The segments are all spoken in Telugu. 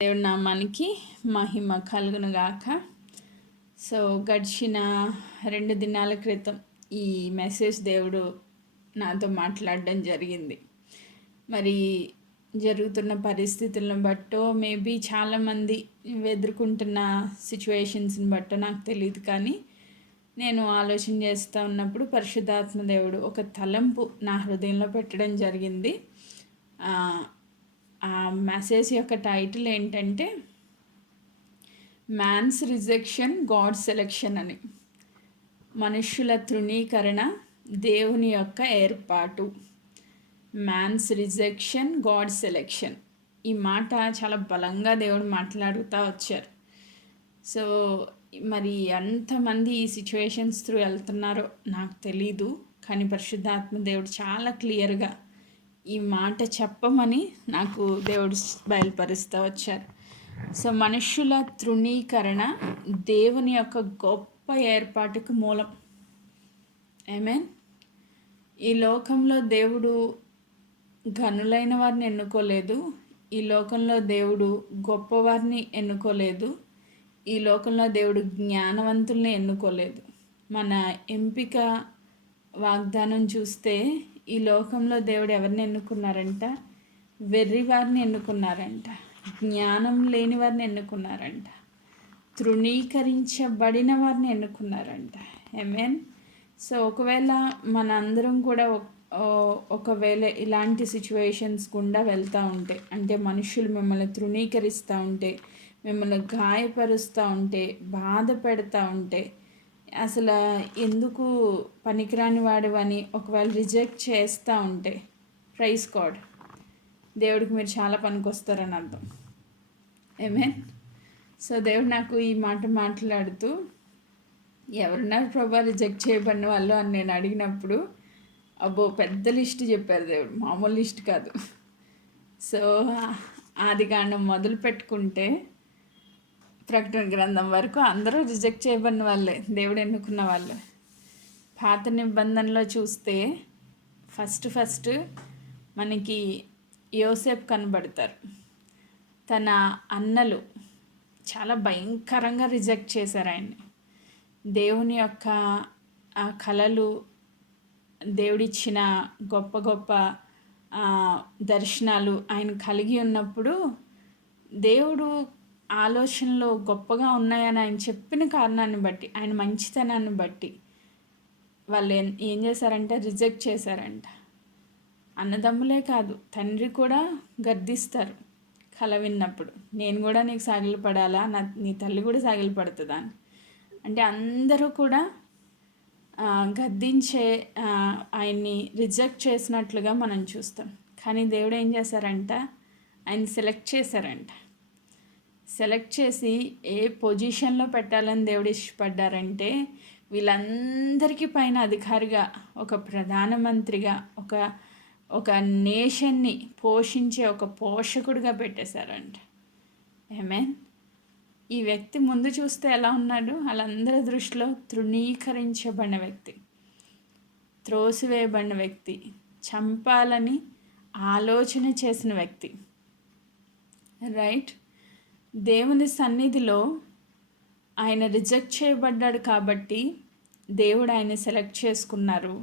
దేవుడి నామానికి మహిమ కలుగును గాక. సో గడిచిన 2 దినాల క్రితం ఈ మెసేజ్ దేవుడు నాతో మాట్లాడడం జరిగింది. మరి జరుగుతున్న పరిస్థితులను బట్టో మేబీ చాలామంది ఎదుర్కొంటున్న సిచ్యువేషన్స్ని బట్టో నాకు తెలియదు, కానీ నేను ఆలోచన చేస్తూ ఉన్నప్పుడు పరిశుద్ధాత్మ దేవుడు ఒక తలంపు నా హృదయంలో పెట్టడం జరిగింది. ఆ మెసేజ్ యొక్క టైటిల్ ఏంటంటే మ్యాన్స్ రిజెక్షన్ గాడ్ సెలెక్షన్ అని. మనుష్యుల తృణీకరణ దేవుని యొక్క ఏర్పాటు. Man's rejection God selection. ఈ మాట చాలా బలంగా దేవుడు మాట్లాడుతూ వచ్చారు. సో మరి ఎంతమంది ఈ సిచ్యువేషన్స్ త్రూ వెళ్తున్నారో నాకు తెలీదు, కానీ పరిశుద్ధాత్మ దేవుడు చాలా క్లియర్గా ఈ మాట చెప్పమని నాకు దేవుడు బయలుపరుస్తూ వచ్చారు. సో మనుష్యుల తృణీకరణ దేవుని యొక్క గొప్ప ఏర్పాటుకు మూలం. ఆమేన్. ఈ లోకంలో దేవుడు ఘనులైన వారిని ఎన్నుకోలేదు. ఈ లోకంలో దేవుడు గొప్పవారిని ఎన్నుకోలేదు. ఈ లోకంలో దేవుడు జ్ఞానవంతుల్ని ఎన్నుకోలేదు. మన ఎంపిక వాగ్దానం చూస్తే ఈ లోకంలో దేవుడు ఎవరిని ఎన్నుకున్నారంట? వెర్రివారిని ఎన్నుకున్నారంట, జ్ఞానం లేని వారిని ఎన్నుకున్నారంట, తృణీకరించబడిన వారిని ఎన్నుకున్నారంట. ఆమేన్. సో ఒకవేళ మనందరం కూడా ఒకవేళ ఇలాంటి సిచ్యువేషన్స్ గుండా వెళ్తూ ఉంటే, అంటే మనుషులు మిమ్మల్ని తృణీకరిస్తూ ఉంటే, మిమ్మల్ని గాయపరుస్తూ ఉంటే, బాధ పెడతా ఉంటే, అసలు ఎందుకు పనికిరాని వాడివని ఒకవేళ రిజెక్ట్ చేస్తూ ఉంటే, ప్రైజ్ గాడ్, దేవుడికి మీరు చాలా పనికొస్తారని అర్థం. ఆమేన్. సో దేవుడు నాకు ఈ మాట మాట్లాడుతూ, ఎవరున్నారు ప్రభా రిజెక్ట్ చేయబడిన వాళ్ళు అని నేను అడిగినప్పుడు, అబ్బో పెద్ద లిస్ట్ చెప్పారు దేవుడు, మామూలు లిస్ట్ కాదు. సో ఆదికాండం మొదలు పెట్టుకుంటే ప్రకటన గ్రంథం వరకు అందరూ రిజెక్ట్ చేయబడిన వాళ్ళే, దేవుడు ఎన్నుకున్న వాళ్ళే. పాత నిబంధనలో చూస్తే ఫస్ట్ మనకి యోసేపు కనబడతారు. తన అన్నలు చాలా భయంకరంగా రిజెక్ట్ చేశారు ఆయన్ని. దేవుని యొక్క ఆ కళలు, దేవుడిచ్చిన గొప్ప గొప్ప దర్శనాలు ఆయన కలిగి ఉన్నప్పుడు, దేవుడు ఆలోచనలు గొప్పగా ఉన్నాయని ఆయన చెప్పిన కారణాన్ని బట్టి, ఆయన మంచితనాన్ని బట్టి వాళ్ళు ఏం చేశారంటే రిజెక్ట్ చేశారంట. అన్నదమ్ములే కాదు, తండ్రి కూడా గద్దిస్తారు కల విన్నప్పుడు. నేను కూడా నీకు సాగిలపడాలా, నీ తల్లి కూడా సాగిలపడుతుందా అని. అంటే అందరూ కూడా గద్దించే ఆయన్ని రిజెక్ట్ చేసినట్లుగా మనం చూస్తాం. కానీ దేవుడు ఏం చేశారంట? ఆయన సెలెక్ట్ చేశారంట. సెలెక్ట్ చేసి ఏ పొజిషన్లో పెట్టాలని దేవుడు ఇష్టపడ్డారంటే, వీళ్ళందరికీ పైన అధికారిగా, ఒక ప్రధానమంత్రిగా, ఒక నేషన్ని పోషించే ఒక పోషకుడిగా పెట్టేశారంట. ఆమేన్. ఈ వ్యక్తి ముందు చూస్తే ఎలా ఉన్నాడు? వాళ్ళందరి దృష్టిలో తృణీకరించబడిన వ్యక్తి, త్రోసివేయబడిన వ్యక్తి, చంపాలని ఆలోచన చేసిన వ్యక్తి. రైట్. దేవుని సన్నిధిలో ఆయన రిజెక్ట్ చేయబడ్డాడు కాబట్టి దేవుడు ఆయన సెలెక్ట్ చేసుకున్నారు.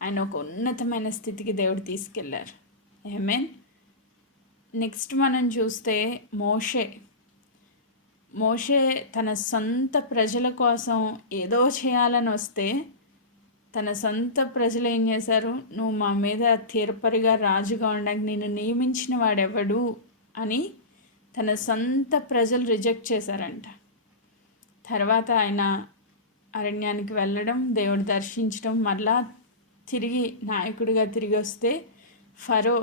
ఆయన ఒక ఉన్నతమైన స్థితికి దేవుడు తీసుకెళ్లారు. ఆమేన్. నెక్స్ట్ మనం చూస్తే మోషే తన సొంత ప్రజల కోసం ఏదో చేయాలని వస్తే, తన సొంత ప్రజలు ఏం చేశారు? నువ్వు మా మీద తీర్పరిగా రాజుగా ఉండడానికి నేను నియమించిన వాడెవడు అని తన సొంత ప్రజలు రిజెక్ట్ చేశారంట. తర్వాత ఆయన అరణ్యానికి వెళ్ళడం, దేవుడు దర్శించడం, మరలా తిరిగి నాయకుడిగా తిరిగి వస్తే ఫరో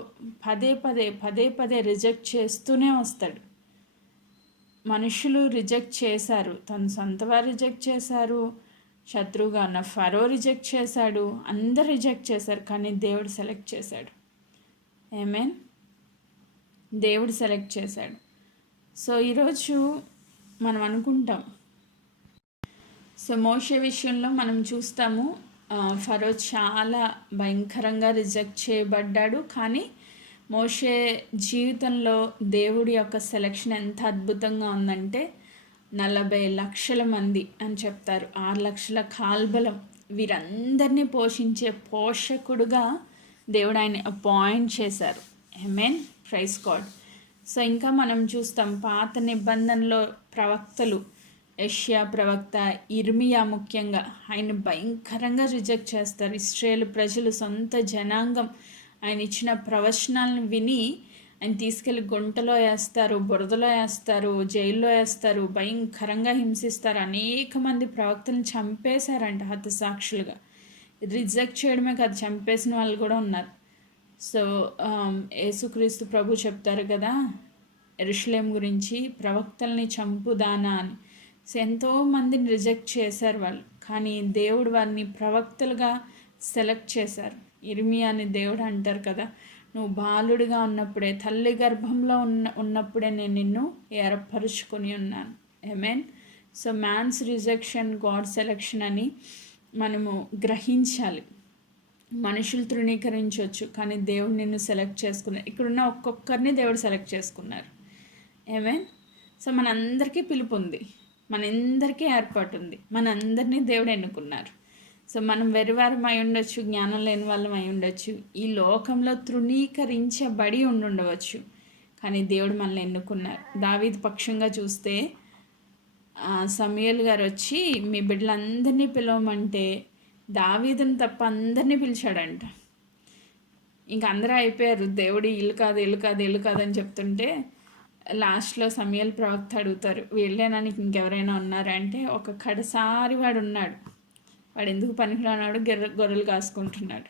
పదే రిజెక్ట్ చేస్తూనే వస్తాడు. మనుషులు రిజెక్ట్ చేశారు, తన సొంత వారు రిజెక్ట్ చేశారు, శత్రువుగా ఉన్న ఫరో రిజెక్ట్ చేశాడు, అందరు రిజెక్ట్ చేశారు. కానీ దేవుడు సెలెక్ట్ చేశాడు. ఆమేన్. దేవుడు సెలెక్ట్ చేశాడు. సో ఈరోజు మనం అనుకుంటాం, సో మోషే విషయంలో మనం చూస్తాము, ఫరో చాలా భయంకరంగా రిజెక్ట్ చేయబడ్డాడు. కానీ మోషే జీవితంలో దేవుడి యొక్క సెలక్షన్ ఎంత అద్భుతంగా ఉందంటే 40 లక్షల మంది అని చెప్తారు, 6 లక్షల కాల్బలం, వీరందరినీ పోషించే పోషకుడుగా దేవుడు ఆయన అపాయింట్ చేశారు. ఆమేన్, ప్రైజ్ గాడ్. సో ఇంకా మనం చూస్తాం పాత నిబంధనలో ప్రవక్తలు, యెషయా ప్రవక్త, ఇర్మియా ముఖ్యంగా ఆయన భయంకరంగా రిజెక్ట్ చేస్తారు. ఇశ్రాయేలు ప్రజలు సొంత జనాంగం ఆయన ఇచ్చిన ప్రవచనాలను విని ఆయన తీసుకెళ్ళి గుంటలో వేస్తారు, బురదలో వేస్తారు, జైల్లో వేస్తారు, భయంకరంగా హింసిస్తారు. అనేక మంది ప్రవక్తలను చంపేశారంట హతసాక్షులుగా. రిజెక్ట్ చేయడమే కాదు, చంపేసిన వాళ్ళు కూడా ఉన్నారు. సో యేసుక్రీస్తు ప్రభు చెప్తారు కదా యెరూషలేము గురించి, ప్రవక్తల్ని చంపుదానా అని. సో ఎంతోమందిని రిజెక్ట్ చేశారు వాళ్ళు, కానీ దేవుడు వారిని ప్రవక్తలుగా సెలెక్ట్ చేశారు. ఇర్మియాని దేవుడు అంటారు కదా, నువ్వు బాలుడిగా ఉన్నప్పుడే, తల్లి గర్భంలో ఉన్నప్పుడే నేను నిన్ను ఏర్పరుచుకొని ఉన్నాను. Amen. So man's rejection, God selection అని మనము గ్రహించాలి. మనుషులు తృణీకరించవచ్చు, కానీ దేవుడు నిన్ను సెలెక్ట్ చేసుకున్నారు. ఇక్కడున్న ఒక్కొక్కరిని దేవుడు సెలెక్ట్ చేసుకున్నారు. ఆమేన్. సో మనందరికీ పిలుపు ఉంది, మనందరికీ ఏర్పాటు ఉంది, మనందరినీ దేవుడు ఎన్నుకున్నారు. సో మనం వెరివారం అయి ఉండొచ్చు, జ్ఞానం లేని వాళ్ళం అయి ఉండొచ్చు, ఈ లోకంలో తృణీకరించబడి ఉండవచ్చు, కానీ దేవుడు మనల్ని ఎన్నుకున్నారు. దావీదు పక్షంగా చూస్తే సమూయేలు గారు వచ్చి మీ బిడ్డలందరినీ పిలవమంటే దావీదుని తప్ప అందరినీ పిలిచాడంట. ఇంకా అందరూ అయిపోయారు, దేవుడు ఇల్లు కాదు ఇల్లు కాదు ఇల్లు కాదు అని చెప్తుంటే లాస్ట్లో సమూయేలు ప్రవక్త అడుగుతారు, వీళ్ళేనా నీకు ఇంకెవరైనా ఉన్నారా అంటే, ఒక కడసారి వాడు ఉన్నాడు, వాడు ఎందుకు పనికిరానాడు, గొర్రెలు కాసుకుంటున్నాడు.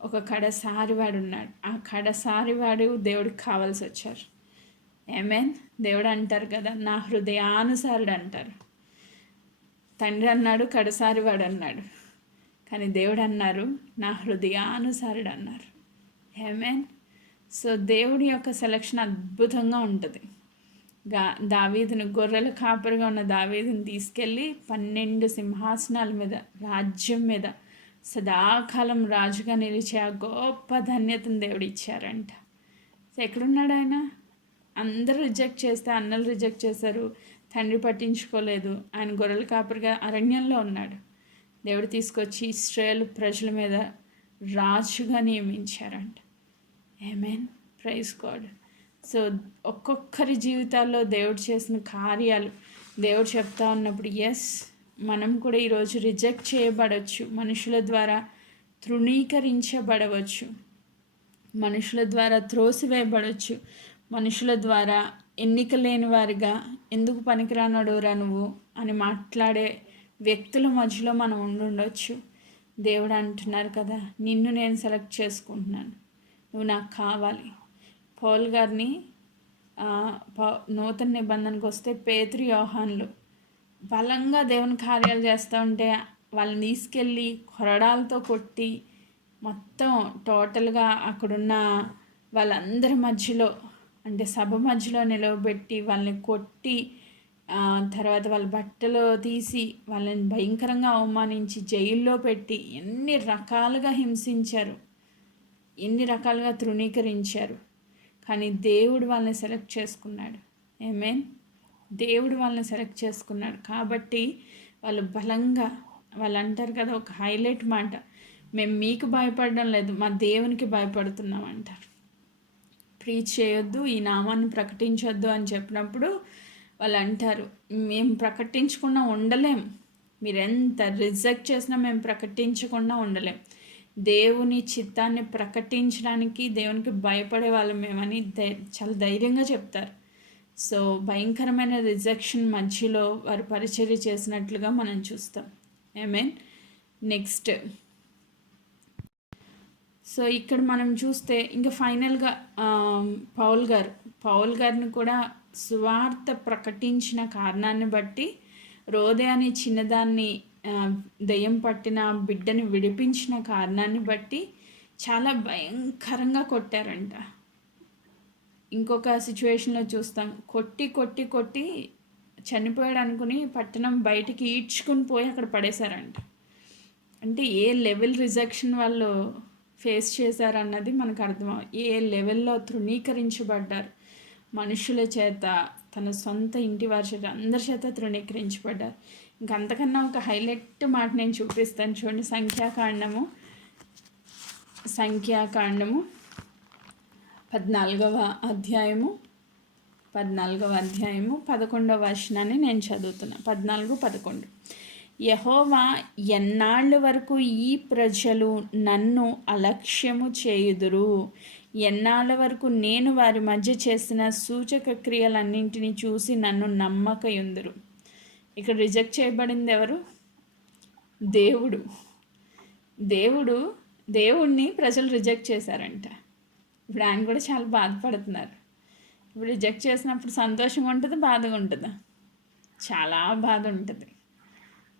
ఒక కడసారి వాడు ఉన్నాడు, ఆ కడసారి వాడు దేవుడికి కావాల్సి వచ్చారు. ఆమేన్. దేవుడు అంటారు కదా నా హృదయానుసారుడు అంటారు. తండ్రి అన్నాడు కడసారి వాడు అన్నాడు, కానీ దేవుడు అన్నారు నా హృదయానుసారుడు అన్నారు. ఆమేన్. సో దేవుడి యొక్క సెలక్షన్ అద్భుతంగా ఉంటుంది. దావీదును, గొర్రెల కాపరిగా ఉన్న దావీదుని తీసుకెళ్ళి 12 సింహాసనాల మీద, రాజ్యం మీద సదాకాలం రాజుగా నిలిచే ఆ గొప్ప ధన్యతను దేవుడు ఇచ్చారంట. సో ఎక్కడున్నాడు ఆయన? అందరూ రిజెక్ట్ చేస్తే, అన్నలు రిజెక్ట్ చేశారు, తండ్రి పట్టించుకోలేదు, ఆయన గొర్రెల కాపరిగా అరణ్యంలో ఉన్నాడు. దేవుడు తీసుకొచ్చి ఇశ్రాయేలు ప్రజల మీద రాజుగా నియమించారంట. ఆమేన్, ప్రైజ్ గాడ్. సో ఒక్కొక్కరి జీవితాల్లో దేవుడు చేసిన కార్యాలు దేవుడు చెప్తా ఉన్నప్పుడు ఎస్, మనం కూడా ఈరోజు రిజెక్ట్ చేయబడవచ్చు, మనుషుల ద్వారా తృణీకరించబడవచ్చు, మనుషుల ద్వారా త్రోసివేయబడవచ్చు, మనుషుల ద్వారా ఎన్నిక లేని వారిగా ఎందుకు పనికిరానోడురా నువ్వు అని మాట్లాడే వ్యక్తుల మధ్యలో మనం ఉండొచ్చు. దేవుడు అంటున్నారు కదా, నిన్ను నేను సెలెక్ట్ చేసుకుంటున్నాను, నువ్వు నాకు కావాలి. పౌల్ గారిని నూతన నిబంధనకు వస్తే పేతురు, యోహాన్లు బలంగా దేవుని కార్యాలు చేస్తూ ఉంటే వాళ్ళని తీసుకెళ్ళి కొరడాలతో కొట్టి మొత్తం టోటల్గా అక్కడున్న వాళ్ళందరి మధ్యలో, అంటే సభ మధ్యలో నిలవబెట్టి వాళ్ళని కొట్టి, తర్వాత వాళ్ళ బట్టలు తీసి వాళ్ళని భయంకరంగా అవమానించి జైల్లో పెట్టి ఎన్ని రకాలుగా హింసించారు, ఎన్ని రకాలుగా తృణీకరించారు. కానీ దేవుడు వాళ్ళని సెలెక్ట్ చేసుకున్నాడు. ఆమేన్. దేవుడు వాళ్ళని సెలెక్ట్ చేసుకున్నాడు కాబట్టి వాళ్ళు బలంగా, వాళ్ళు అంటారు కదా ఒక హైలైట్ మాట, మేము మీకు భయపడడం లేదు, మా దేవునికి భయపడుతున్నాం అంటారు. ప్రీచ్ చేయొద్దు, ఈ నామాన్ని ప్రకటించొద్దు అని చెప్పినప్పుడు వాళ్ళు అంటారు మేము ప్రకటించకుండా ఉండలేం, మీరు ఎంత రిజెక్ట్ చేసినా మేము ప్రకటించకుండా ఉండలేం, దేవుని చిత్తాన్ని ప్రకటించడానికి దేవునికి భయపడే వాళ్ళు మేమని చాలా ధైర్యంగా చెప్తారు. సో భయంకరమైన రిజెక్షన్ మధ్యలో వారు పరిచర్య చేసినట్లుగా మనం చూస్తాం. ఆమేన్. నెక్స్ట్, సో ఇక్కడ మనం చూస్తే ఇంకా ఫైనల్గా పౌల్ గారిని కూడా సువార్త ప్రకటించిన కారణాన్ని బట్టి రోదే అనే చిన్నదాన్ని, దయ్యం పట్టిన బిడ్డని విడిపించిన కారణాన్ని బట్టి చాలా భయంకరంగా కొట్టారంట. ఇంకొక సిచ్యువేషన్లో చూస్తాం, కొట్టి కొట్టి కొట్టి చనిపోయాడు అనుకుని పట్టణం బయటికి ఈడ్చుకుని పోయి అక్కడ పడేశారంట. అంటే ఏ లెవెల్ రిజెక్షన్ వాళ్ళు ఫేస్ చేశారన్నది మనకు అర్థం. ఏ లెవెల్లో తృణీకరించబడ్డారు, మనుషుల చేత, తన సొంత ఇంటి వారి చేత, అందరి చేత తృణీకరించబడ్డారు. ఇంకంతకన్నా ఒక హైలైట్ మాట నేను చూపిస్తాను చూడండి. సంఖ్యాకాండము 14వ అధ్యాయము 11వ వచనాన్ని నేను చదువుతున్నా. 14-11. యెహోవా, ఎన్నాళ్ళ వరకు ఈ ప్రజలు నన్ను అలక్ష్యము చేయుదురు? ఎన్నాళ్ళ వరకు నేను వారి మధ్య చేసిన సూచక క్రియలన్నింటినీ చూసి నన్ను నమ్మకయుందురు? ఇక్కడ రిజెక్ట్ చేయబడింది ఎవరు? దేవుడిని ప్రజలు రిజెక్ట్ చేశారంట. ఇప్పుడు ఆయన కూడా చాలా బాధపడుతున్నారు. ఇప్పుడు రిజెక్ట్ చేసినప్పుడు సంతోషంగా ఉంటుందా, బాధగా ఉంటుందా? చాలా బాధ ఉంటుంది.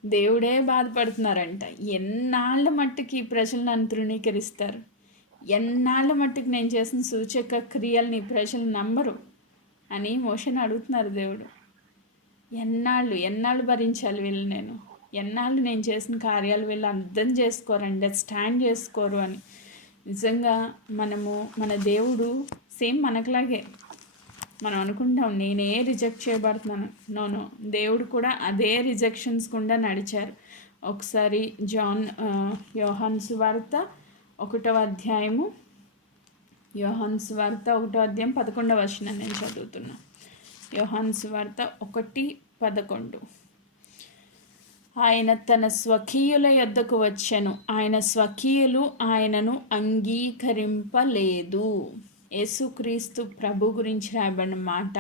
దేవుడే బాధపడుతున్నారంట. ఎన్నాళ్ళ మట్టుకి ప్రజలు నన్ను తృణీకరిస్తారు? ఎన్నాళ్ళ మట్టుకు నేను చేసిన సూచక క్రియల్ని ప్రజలు నమ్మరు అని మోషేని అడుగుతున్నారు దేవుడు. ఎన్నాళ్ళు భరించాలి వీళ్ళు? ఎన్నాళ్ళు నేను చేసిన కార్యాలు వీళ్ళు అర్థం చేసుకోరు, అండర్స్టాండ్ చేసుకోరు అని. నిజంగా మన దేవుడు సేమ్ మనకులాగే. మనం అనుకుంటాం నేనే రిజెక్ట్ చేయబడుతున్నాను. నో, దేవుడు కూడా అదే రిజెక్షన్స్ గుండా నడిచారు. ఒకసారి యోహాను సువార్త 1వ అధ్యాయం 11వ వచనం నేను చదువుతున్నా. యోహాను సువార్త 1:11. ఆయన తన స్వకీయుల యొద్దకు వచ్చెను, ఆయన స్వకీయులు ఆయనను అంగీకరింపలేదు. యేసుక్రీస్తు ప్రభు గురించి రాయబడిన మాట.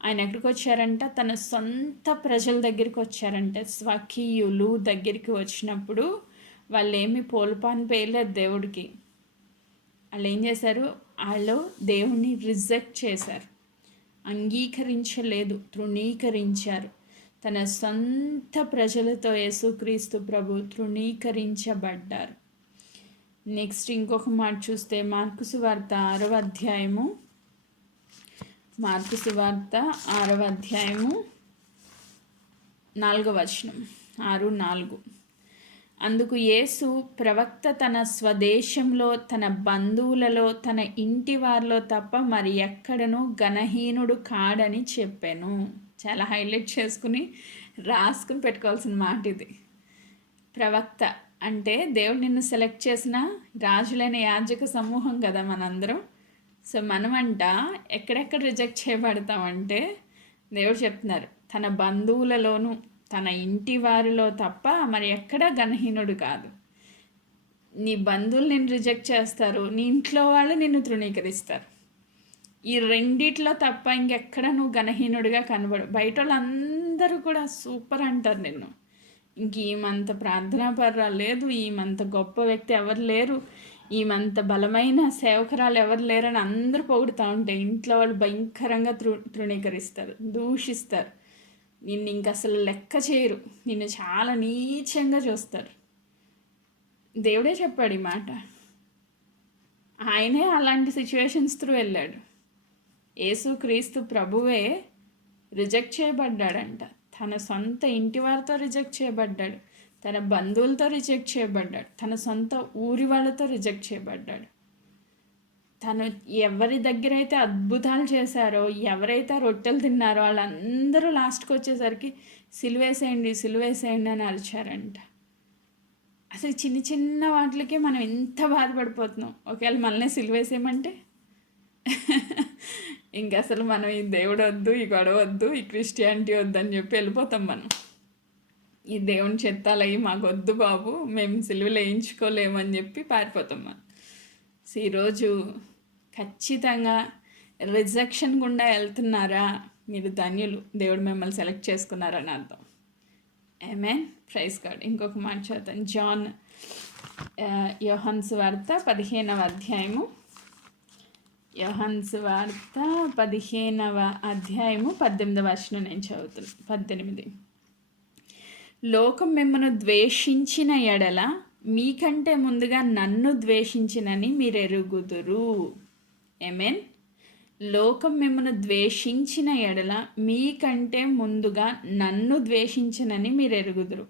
ఆయన ఎక్కడికి వచ్చారంట? తన సొంత ప్రజల దగ్గరికి వచ్చారంట. స్వకీయులు దగ్గరికి వచ్చినప్పుడు వాళ్ళు ఏమి పోల్పాని పేయలేదు దేవుడికి. వాళ్ళు ఏం చేశారు? వాళ్ళు దేవుణ్ణి రిజెక్ట్ చేశారు, అంగీకరించలేదు, తృణీకరించారు. తన సొంత ప్రజలతో యేసుక్రీస్తు ప్రభు తృణీకరించబడ్డారు. నెక్స్ట్ ఇంకొక మాట చూస్తే మార్కు సువార్త 6వ అధ్యాయము 4వ వచనం. 6:4. అందుకు యేసు, ప్రవక్త తన స్వదేశంలో, తన బంధువులలో, తన ఇంటి వారిలో తప్ప మరి ఎక్కడనూ ఘనహీనుడు కాడని చెప్పాను. చాలా హైలైట్ చేసుకుని రాసుకుని పెట్టుకోవాల్సిన మాట ఇది. ప్రవక్త అంటే దేవుడు నిన్ను సెలెక్ట్ చేసిన రాజులైన యాజక సమూహం కదా మనందరం. సో మనమంట ఎక్కడెక్కడ రిజెక్ట్ చేయబడతామంటే దేవుడు చెప్తున్నారు, తన బంధువులలోనూ తన ఇంటి వారిలో తప్ప మరి ఎక్కడ ఘనహీనుడు కాదు. నీ బంధువులు నిన్ను రిజెక్ట్ చేస్తారు, నీ ఇంట్లో వాళ్ళు నిన్ను తృణీకరిస్తారు. ఈ రెండిట్లో తప్ప ఇంకెక్కడ నువ్వు ఘనహీనుడిగా కనబడు. బయట వాళ్ళందరూ కూడా సూపర్ అంటారు నిన్ను. ఇంక ఈమంత ప్రార్థనాపర్రాలు లేదు, ఈమంత గొప్ప వ్యక్తి ఎవరు లేరు, ఈమంత బలమైన సేవకురాలు ఎవరు లేరని అందరూ పొగుడుతూ ఉంటే ఇంట్లో వాళ్ళు భయంకరంగా తృణీకరిస్తారు, దూషిస్తారు. నిన్ను ఇంక అసలు లెక్క చేయరు, నిన్ను చాలా నీచంగా చూస్తారు. దేవుడే చెప్పాడు ఈ మాట. ఆయనే అలాంటి సిచ్యువేషన్స్ త్రూ వెళ్ళాడు. యేసుక్రీస్తు ప్రభువే రిజెక్ట్ చేయబడ్డాడంట. తన సొంత ఇంటి వారితో రిజెక్ట్ చేయబడ్డాడు, తన బంధువులతో రిజెక్ట్ చేయబడ్డాడు, తన సొంత ఊరి వాళ్ళతో రిజెక్ట్ చేయబడ్డాడు. తను ఎవరి దగ్గర అయితే అద్భుతాలు చేశారో, ఎవరైతే రొట్టెలు తిన్నారో వాళ్ళందరూ లాస్ట్కి వచ్చేసరికి సిలువేసేయండి అని అరిచారంట. అసలు చిన్న చిన్న వాటికి మనం ఎంత బాధపడిపోతున్నాం. ఒకవేళ మనల్ని సిలువేసేయమంటే ఇంకా అసలు మనం ఈ దేవుడు వద్దు, ఈ గొడవ వద్దు, ఈ క్రిస్టియానిటీ వద్దు అని చెప్పి వెళ్ళిపోతాం. మనం ఈ దేవుని చెత్తాలయ్యి మాకు వద్దు బాబు, మేము సిలువలు వేయించుకోలేమని చెప్పి పారిపోతాం మనం. సో ఈరోజు ఖచ్చితంగా రిజెక్షన్ గుండా వెళ్తున్నారా? మీరు ధన్యులు, దేవుడు మిమ్మల్ని సెలెక్ట్ చేసుకున్నారని అర్థం. ఆమేన్, ప్రైజ్ గాడ్. ఇంకొక మాట చదువుతాను. యోహాను సువార్త 15వ అధ్యాయము 18వ వచనం నేను చదువుతాను. 18. లోకం మిమ్మల్ని ద్వేషించిన ఎడల మీకంటే ముందుగా నన్ను ద్వేషించినని మీరు ఎరుగుదురు. ఆమేన్. లోకం మిమ్మల్ని ద్వేషించిన ఎడల మీకంటే ముందుగా నన్ను ద్వేషించనని మీరు ఎరుగుదురు.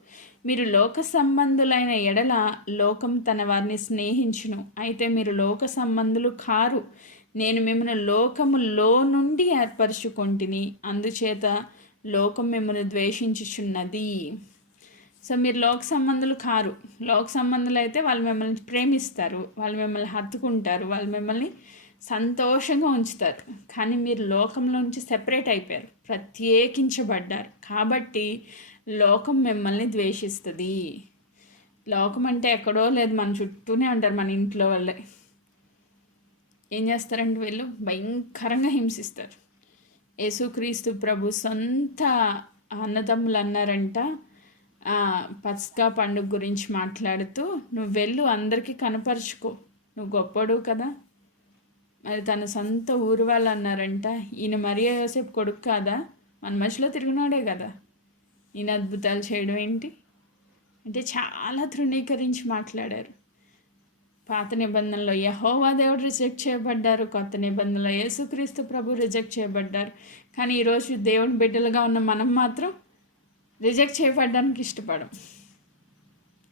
మీరు లోక సంబంధులైన ఎడల లోకం తన వారిని స్నేహించును. అయితే మీరు లోక సంబంధులు కారు, నేను మిమ్మల్ని లోకములో నుండి ఏర్పరచుకొంటిని, అందుచేత లోకం మిమ్మల్ని ద్వేషించుచున్నది. సో మీరు లోక సంబంధులు కారు. లోక సంబంధులు అయితే వాళ్ళు మిమ్మల్ని ప్రేమిస్తారు, వాళ్ళు మిమ్మల్ని హత్తుకుంటారు, వాళ్ళు మిమ్మల్ని సంతోషంగా ఉంచుతారు. కానీ మీరు లోకంలో నుంచి సెపరేట్ అయిపోయారు, ప్రత్యేకించబడ్డారు. కాబట్టి లోకం మిమ్మల్ని ద్వేషిస్తుంది. లోకం అంటే ఎక్కడో లేదు, మన చుట్టూనే ఉంటారు, మన ఇంట్లో వాళ్ళే. ఏం చేస్తారంటే వీళ్ళు భయంకరంగా హింసిస్తారు. యేసుక్రీస్తు ప్రభు సొంత అన్నదమ్ములు అన్నారంట, పస్కా పండుగ గురించి మాట్లాడుతూ, నువ్వు వెళ్ళు అందరికీ కనపరుచుకో, నువ్వు గొప్పడు కదా. మరి తన సొంత ఊరు వాళ్ళు అన్నారంట, ఈయన మరియా యోసేపు కొడుకు కాదా, మన మధ్యలో తిరిగినాడే కదా, ఈయన అద్భుతాలు చేయడం ఏంటి అంటే చాలా తృణీకరించి మాట్లాడారు. పాత నిబంధనలో యెహోవా దేవుడు రిజెక్ట్ చేయబడ్డారు, కొత్త నిబంధనలో యేసుక్రీస్తు ప్రభు రిజెక్ట్ చేయబడ్డారు. కానీ ఈరోజు దేవుని బిడ్డలుగా ఉన్న మనం మాత్రం రిజెక్ట్ చేయబడడానికి ఇష్టపడం.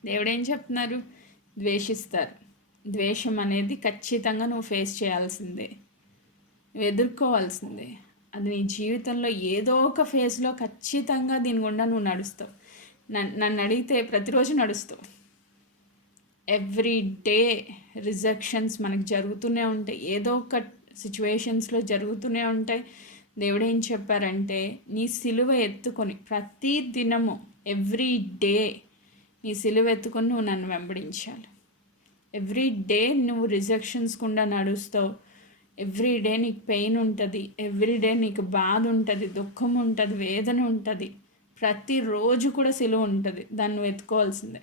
దేవుడు ఏం చెప్తున్నారు? ద్వేషిస్తారు. ద్వేషం అనేది ఖచ్చితంగా నువ్వు ఫేస్ చేయాల్సిందే, నువ్వు ఎదుర్కోవాల్సిందే. అది నీ జీవితంలో ఏదో ఒక ఫేజ్లో ఖచ్చితంగా దీని గుండా నువ్వు నడుస్తావు. నన్ను అడిగితే ప్రతిరోజు నడుస్తావు. ఎవ్రీ డే రిజెక్షన్స్ మనకు జరుగుతూనే ఉంటాయి, ఏదో ఒక సిచ్యువేషన్స్లో జరుగుతూనే ఉంటాయి. దేవుడు ఏం చెప్పారంటే, నీ సిలువ ఎత్తుకొని ప్రతి దినము ఎవ్రీ డే నీ సిలువ ఎత్తుకొని నువ్వు నన్ను వెంబడించాలి. ఎవ్రీ డే నువ్వు రిజెక్షన్స్ గుండా నడుస్తావు. ఎవ్రీ డే నీకు పెయిన్ ఉంటుంది, ఎవ్రీ డే నీకు బాధ ఉంటుంది, దుఃఖం ఉంటుంది, వేదన ఉంటుంది. ప్రతిరోజు కూడా సిలువ ఉంటుంది, దాన్ని నువ్వు ఎత్తుకోవాల్సిందే.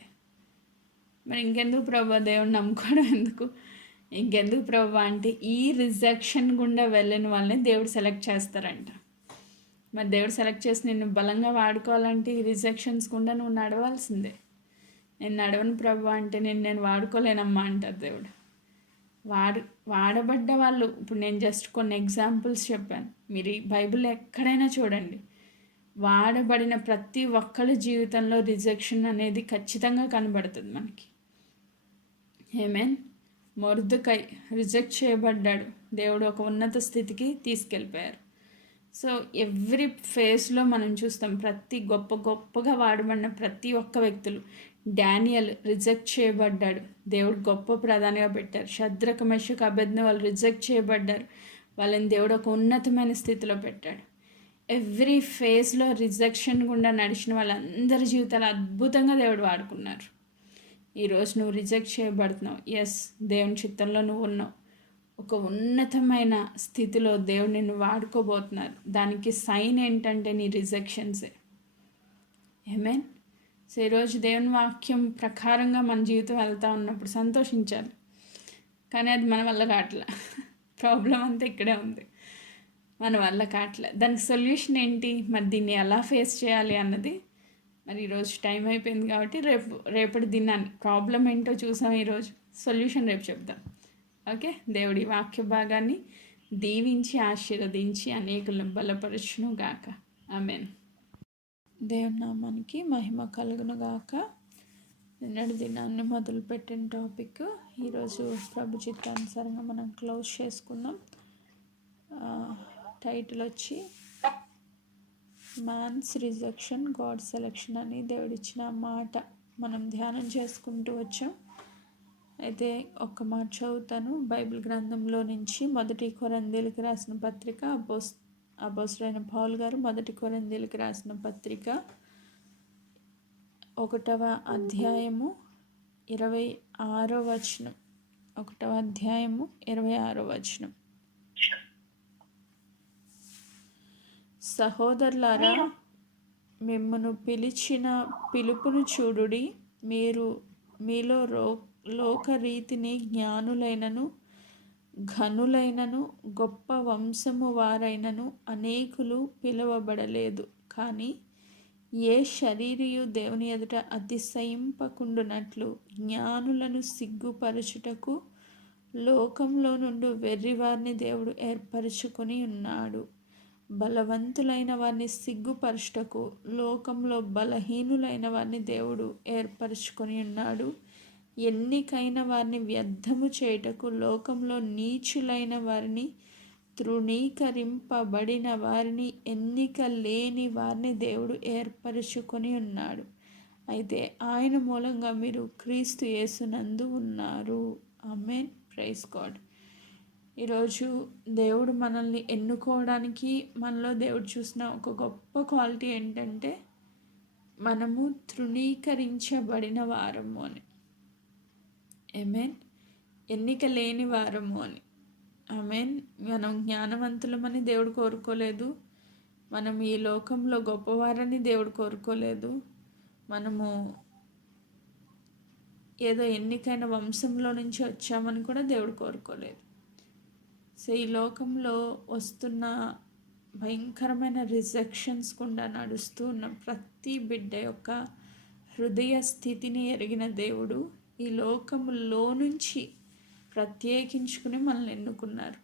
మరి ఇంకెందుకు ప్రభా దేవుడిని నమ్ముకోవడం ఎందుకు? ఇంకెందుకు ప్రభా అంటే ఈ రిజెక్షన్ గుండా వెళ్ళిన వాళ్ళని దేవుడు సెలెక్ట్ చేస్తారంట. మరి దేవుడు సెలెక్ట్ చేసి నిన్ను బలంగా వాడుకోవాలంటే ఈ రిజెక్షన్స్ గుండా నువ్వు నడవాల్సిందే. నేను నడవను ప్రభా అంటే నేను వాడుకోలేనమ్మా అంటారు దేవుడు. వాడబడ్డ వాళ్ళు, ఇప్పుడు నేను జస్ట్ కొన్ని ఎగ్జాంపుల్స్ చెప్పాను. మీరు ఈ బైబిల్ ఎక్కడైనా చూడండి, వాడబడిన ప్రతి ఒక్కరి జీవితంలో రిజెక్షన్ అనేది ఖచ్చితంగా కనబడుతుంది మనకి. ఆమేన్. మొర్దెకై రిజెక్ట్ చేయబడ్డాడు, దేవుడు ఒక ఉన్నత స్థితికి తీసుకెళ్ళిపోయారు. సో ఎవ్రీ ఫేస్లో మనం చూస్తాం, ప్రతి గొప్పగా వాడబడిన ప్రతి ఒక్క వ్యక్తులు. డానియల్ రిజెక్ట్ చేయబడ్డాడు, దేవుడు గొప్ప ప్రధానిగా పెట్టారు. షద్రక్ మెషక్ అబేద్నెగో వాళ్ళు రిజెక్ట్ చేయబడ్డారు, వాళ్ళని దేవుడు ఒక ఉన్నతమైన స్థితిలో పెట్టాడు. ఎవ్రీ ఫేజ్లో రిజెక్షన్ గుండా నడిచిన వాళ్ళందరి జీవితాలు అద్భుతంగా దేవుడు వాడుకున్నారు. ఈరోజు నువ్వు రిజెక్ట్ చేయబడుతున్నావు, ఎస్, దేవుని చిత్తంలో నువ్వు ఉన్నావు. ఒక ఉన్నతమైన స్థితిలో దేవుడు నిన్ను వాడుకోబోతున్నారు. దానికి సైన్ ఏంటంటే నీ రిజెక్షన్సే. ఆమేన్. సో ఈరోజు దేవుని వాక్యం ప్రకారంగా మన జీవితం వెళ్తూ ఉన్నప్పుడు సంతోషించాలి. కానీ అది మన వల్ల కావట్లే. ప్రాబ్లం అంతా ఇక్కడే ఉంది, మన వల్ల కావట్లే. దానికి సొల్యూషన్ ఏంటి, మరి దీన్ని ఎలా ఫేస్ చేయాలి అన్నది మరి ఈరోజు టైం అయిపోయింది కాబట్టి రేపటి దినాన్ని ప్రాబ్లం ఏంటో చూసాం, ఈరోజు సొల్యూషన్ రేపు చెప్దాం. ఓకే, దేవుడి వాక్య భాగాన్ని దీవించి ఆశీర్వదించి అనేకులను బలపరచును గాక. ఆమేన్. దేవుని నామానికి మహిమ కలుగును గాక. నిన్నటి దినాన్ని మొదలుపెట్టిన టాపిక్ ఈరోజు ప్రభు చిత్తానుసారంగా మనం క్లోజ్ చేసుకుందాం. టైటిల్ వచ్చి మ్యాన్స్ రిజెక్షన్ గాడ్ సెలెక్షన్ అని దేవుడిచ్చిన మాట మనం ధ్యానం చేసుకుంటూ వచ్చాం. అయితే ఒక్క మాట చదువుతాను బైబిల్ గ్రంథంలో నుంచి. 1 కొరింథీయులకు రాసిన పత్రిక, అపోస్తలుడైన పౌలు గారు 1 కొరింథీయులకు రాసిన పత్రిక 1వ అధ్యాయము 26వ వచనం. 1వ అధ్యాయము 26వ వచనం. సహోదరులారా, మిమ్మును పిలిచిన పిలుపును చూడుడి. మీరు మీలో లోకరీతిని జ్ఞానులైనను ఘనులైనను గొప్ప వంశము వారైనను అనేకులు పిలువబడలేదు. కానీ ఏ శరీరియు దేవుని ఎదుట అతిశయింపకుండునట్లు జ్ఞానులను సిగ్గుపరచుటకు లోకంలో నుండి వెర్రివారిని దేవుడు ఏర్పరచుకొని ఉన్నాడు. బలవంతులైన వారిని సిగ్గుపరచుటకు లోకంలో బలహీనులైన వారిని దేవుడు ఏర్పరచుకొని ఉన్నాడు. ఎన్నికైన వారిని వ్యర్థము చేయుటకు లోకంలో నీచులైన వారిని, తృణీకరింపబడిన వారిని, ఎన్నిక లేని వారిని దేవుడు ఏర్పరచుకొని ఉన్నాడు. అయితే ఆయన మూలంగా మీరు క్రీస్తు యేసునందు ఉన్నారు. ఆమేన్. Praise God. ఈరోజు దేవుడు మనల్ని ఎన్నుకోవడానికి మనలో దేవుడు చూసిన ఒక గొప్ప క్వాలిటీ ఏంటంటే మనము తృణీకరించబడిన వారము అని. ఆమేన్. ఎన్నిక లేని వారము అని. ఆమేన్. మనం జ్ఞానవంతులమని దేవుడు కోరుకోలేదు. మనం ఈ లోకంలో గొప్పవారని దేవుడు కోరుకోలేదు. మనము ఏదో ఎన్నికైన వంశంలో నుంచి వచ్చామని కూడా దేవుడు కోరుకోలేదు. సో ఈ లోకంలో వస్తున్న భయంకరమైన రిజెక్షన్స్ గుండా నడుస్తూ ఉన్న ప్రతి బిడ్డ యొక్క హృదయ స్థితిని ఎరిగిన దేవుడు ఈ లోకములో నుంచి ప్రత్యేకించుకుని మనల్ని ఎన్నుకున్నారు.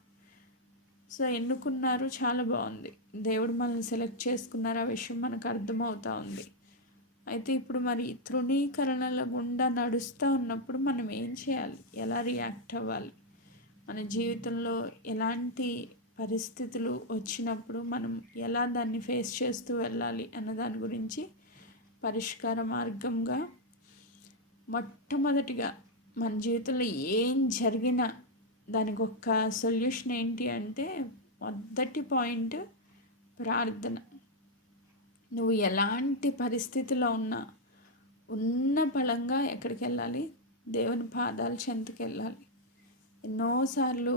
సో ఎన్నుకున్నారు, చాలా బాగుంది. దేవుడు మనల్ని సెలెక్ట్ చేసుకున్నారు, ఆ విషయం మనకు అర్థమవుతూ ఉంది. అయితే ఇప్పుడు మరి తృణీకరణల గుండా నడుస్తూ ఉన్నప్పుడు మనం ఏం చేయాలి, ఎలా రియాక్ట్ అవ్వాలి, మన జీవితంలో ఎలాంటి పరిస్థితులు వచ్చినప్పుడు మనం ఎలా దాన్ని ఫేస్ చేస్తూ వెళ్ళాలి అన్న దాని గురించి పరిష్కార మార్గంగా మొట్టమొదటిగా మన జీవితంలో ఏం జరిగినా దానికి ఒక సొల్యూషన్ ఏంటి అంటే మొదటి పాయింట్ ప్రార్థన. నువ్వు ఎలాంటి పరిస్థితిలో ఉన్నా ఉన్న బలంగా ఎక్కడికి వెళ్ళాలి, దేవుని పాదాల చెంతకి వెళ్ళాలి. ఎన్నోసార్లు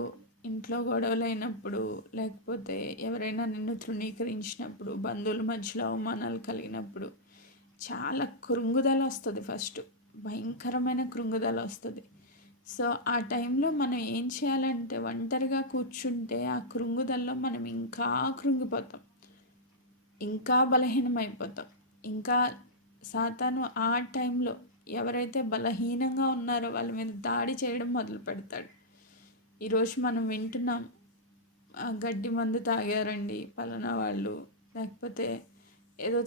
ఇంట్లో గొడవలైనప్పుడు, లేకపోతే ఎవరైనా నిన్ను తృణీకరించినప్పుడు, బంధువుల మధ్యలో అవమానాలు కలిగినప్పుడు చాలా కృంగుదల వస్తుంది. ఫస్ట్ భయంకరమైన కృంగుదల వస్తుంది. సో ఆ టైంలో మనం ఏం చేయాలంటే ఒంటరిగా కూర్చుంటే ఆ కృంగుదలలో మనం ఇంకా కృంగిపోతాం, ఇంకా బలహీనమైపోతాం. ఇంకా సాతాను ఆ టైంలో ఎవరైతే బలహీనంగా ఉన్నారో వాళ్ళ మీద దాడి చేయడం మొదలు పెడతాడు. ఈరోజు మనం వింటున్నాం, గడ్డి మందు తాగారండి పలానా వాళ్ళు, లేకపోతే ఏదో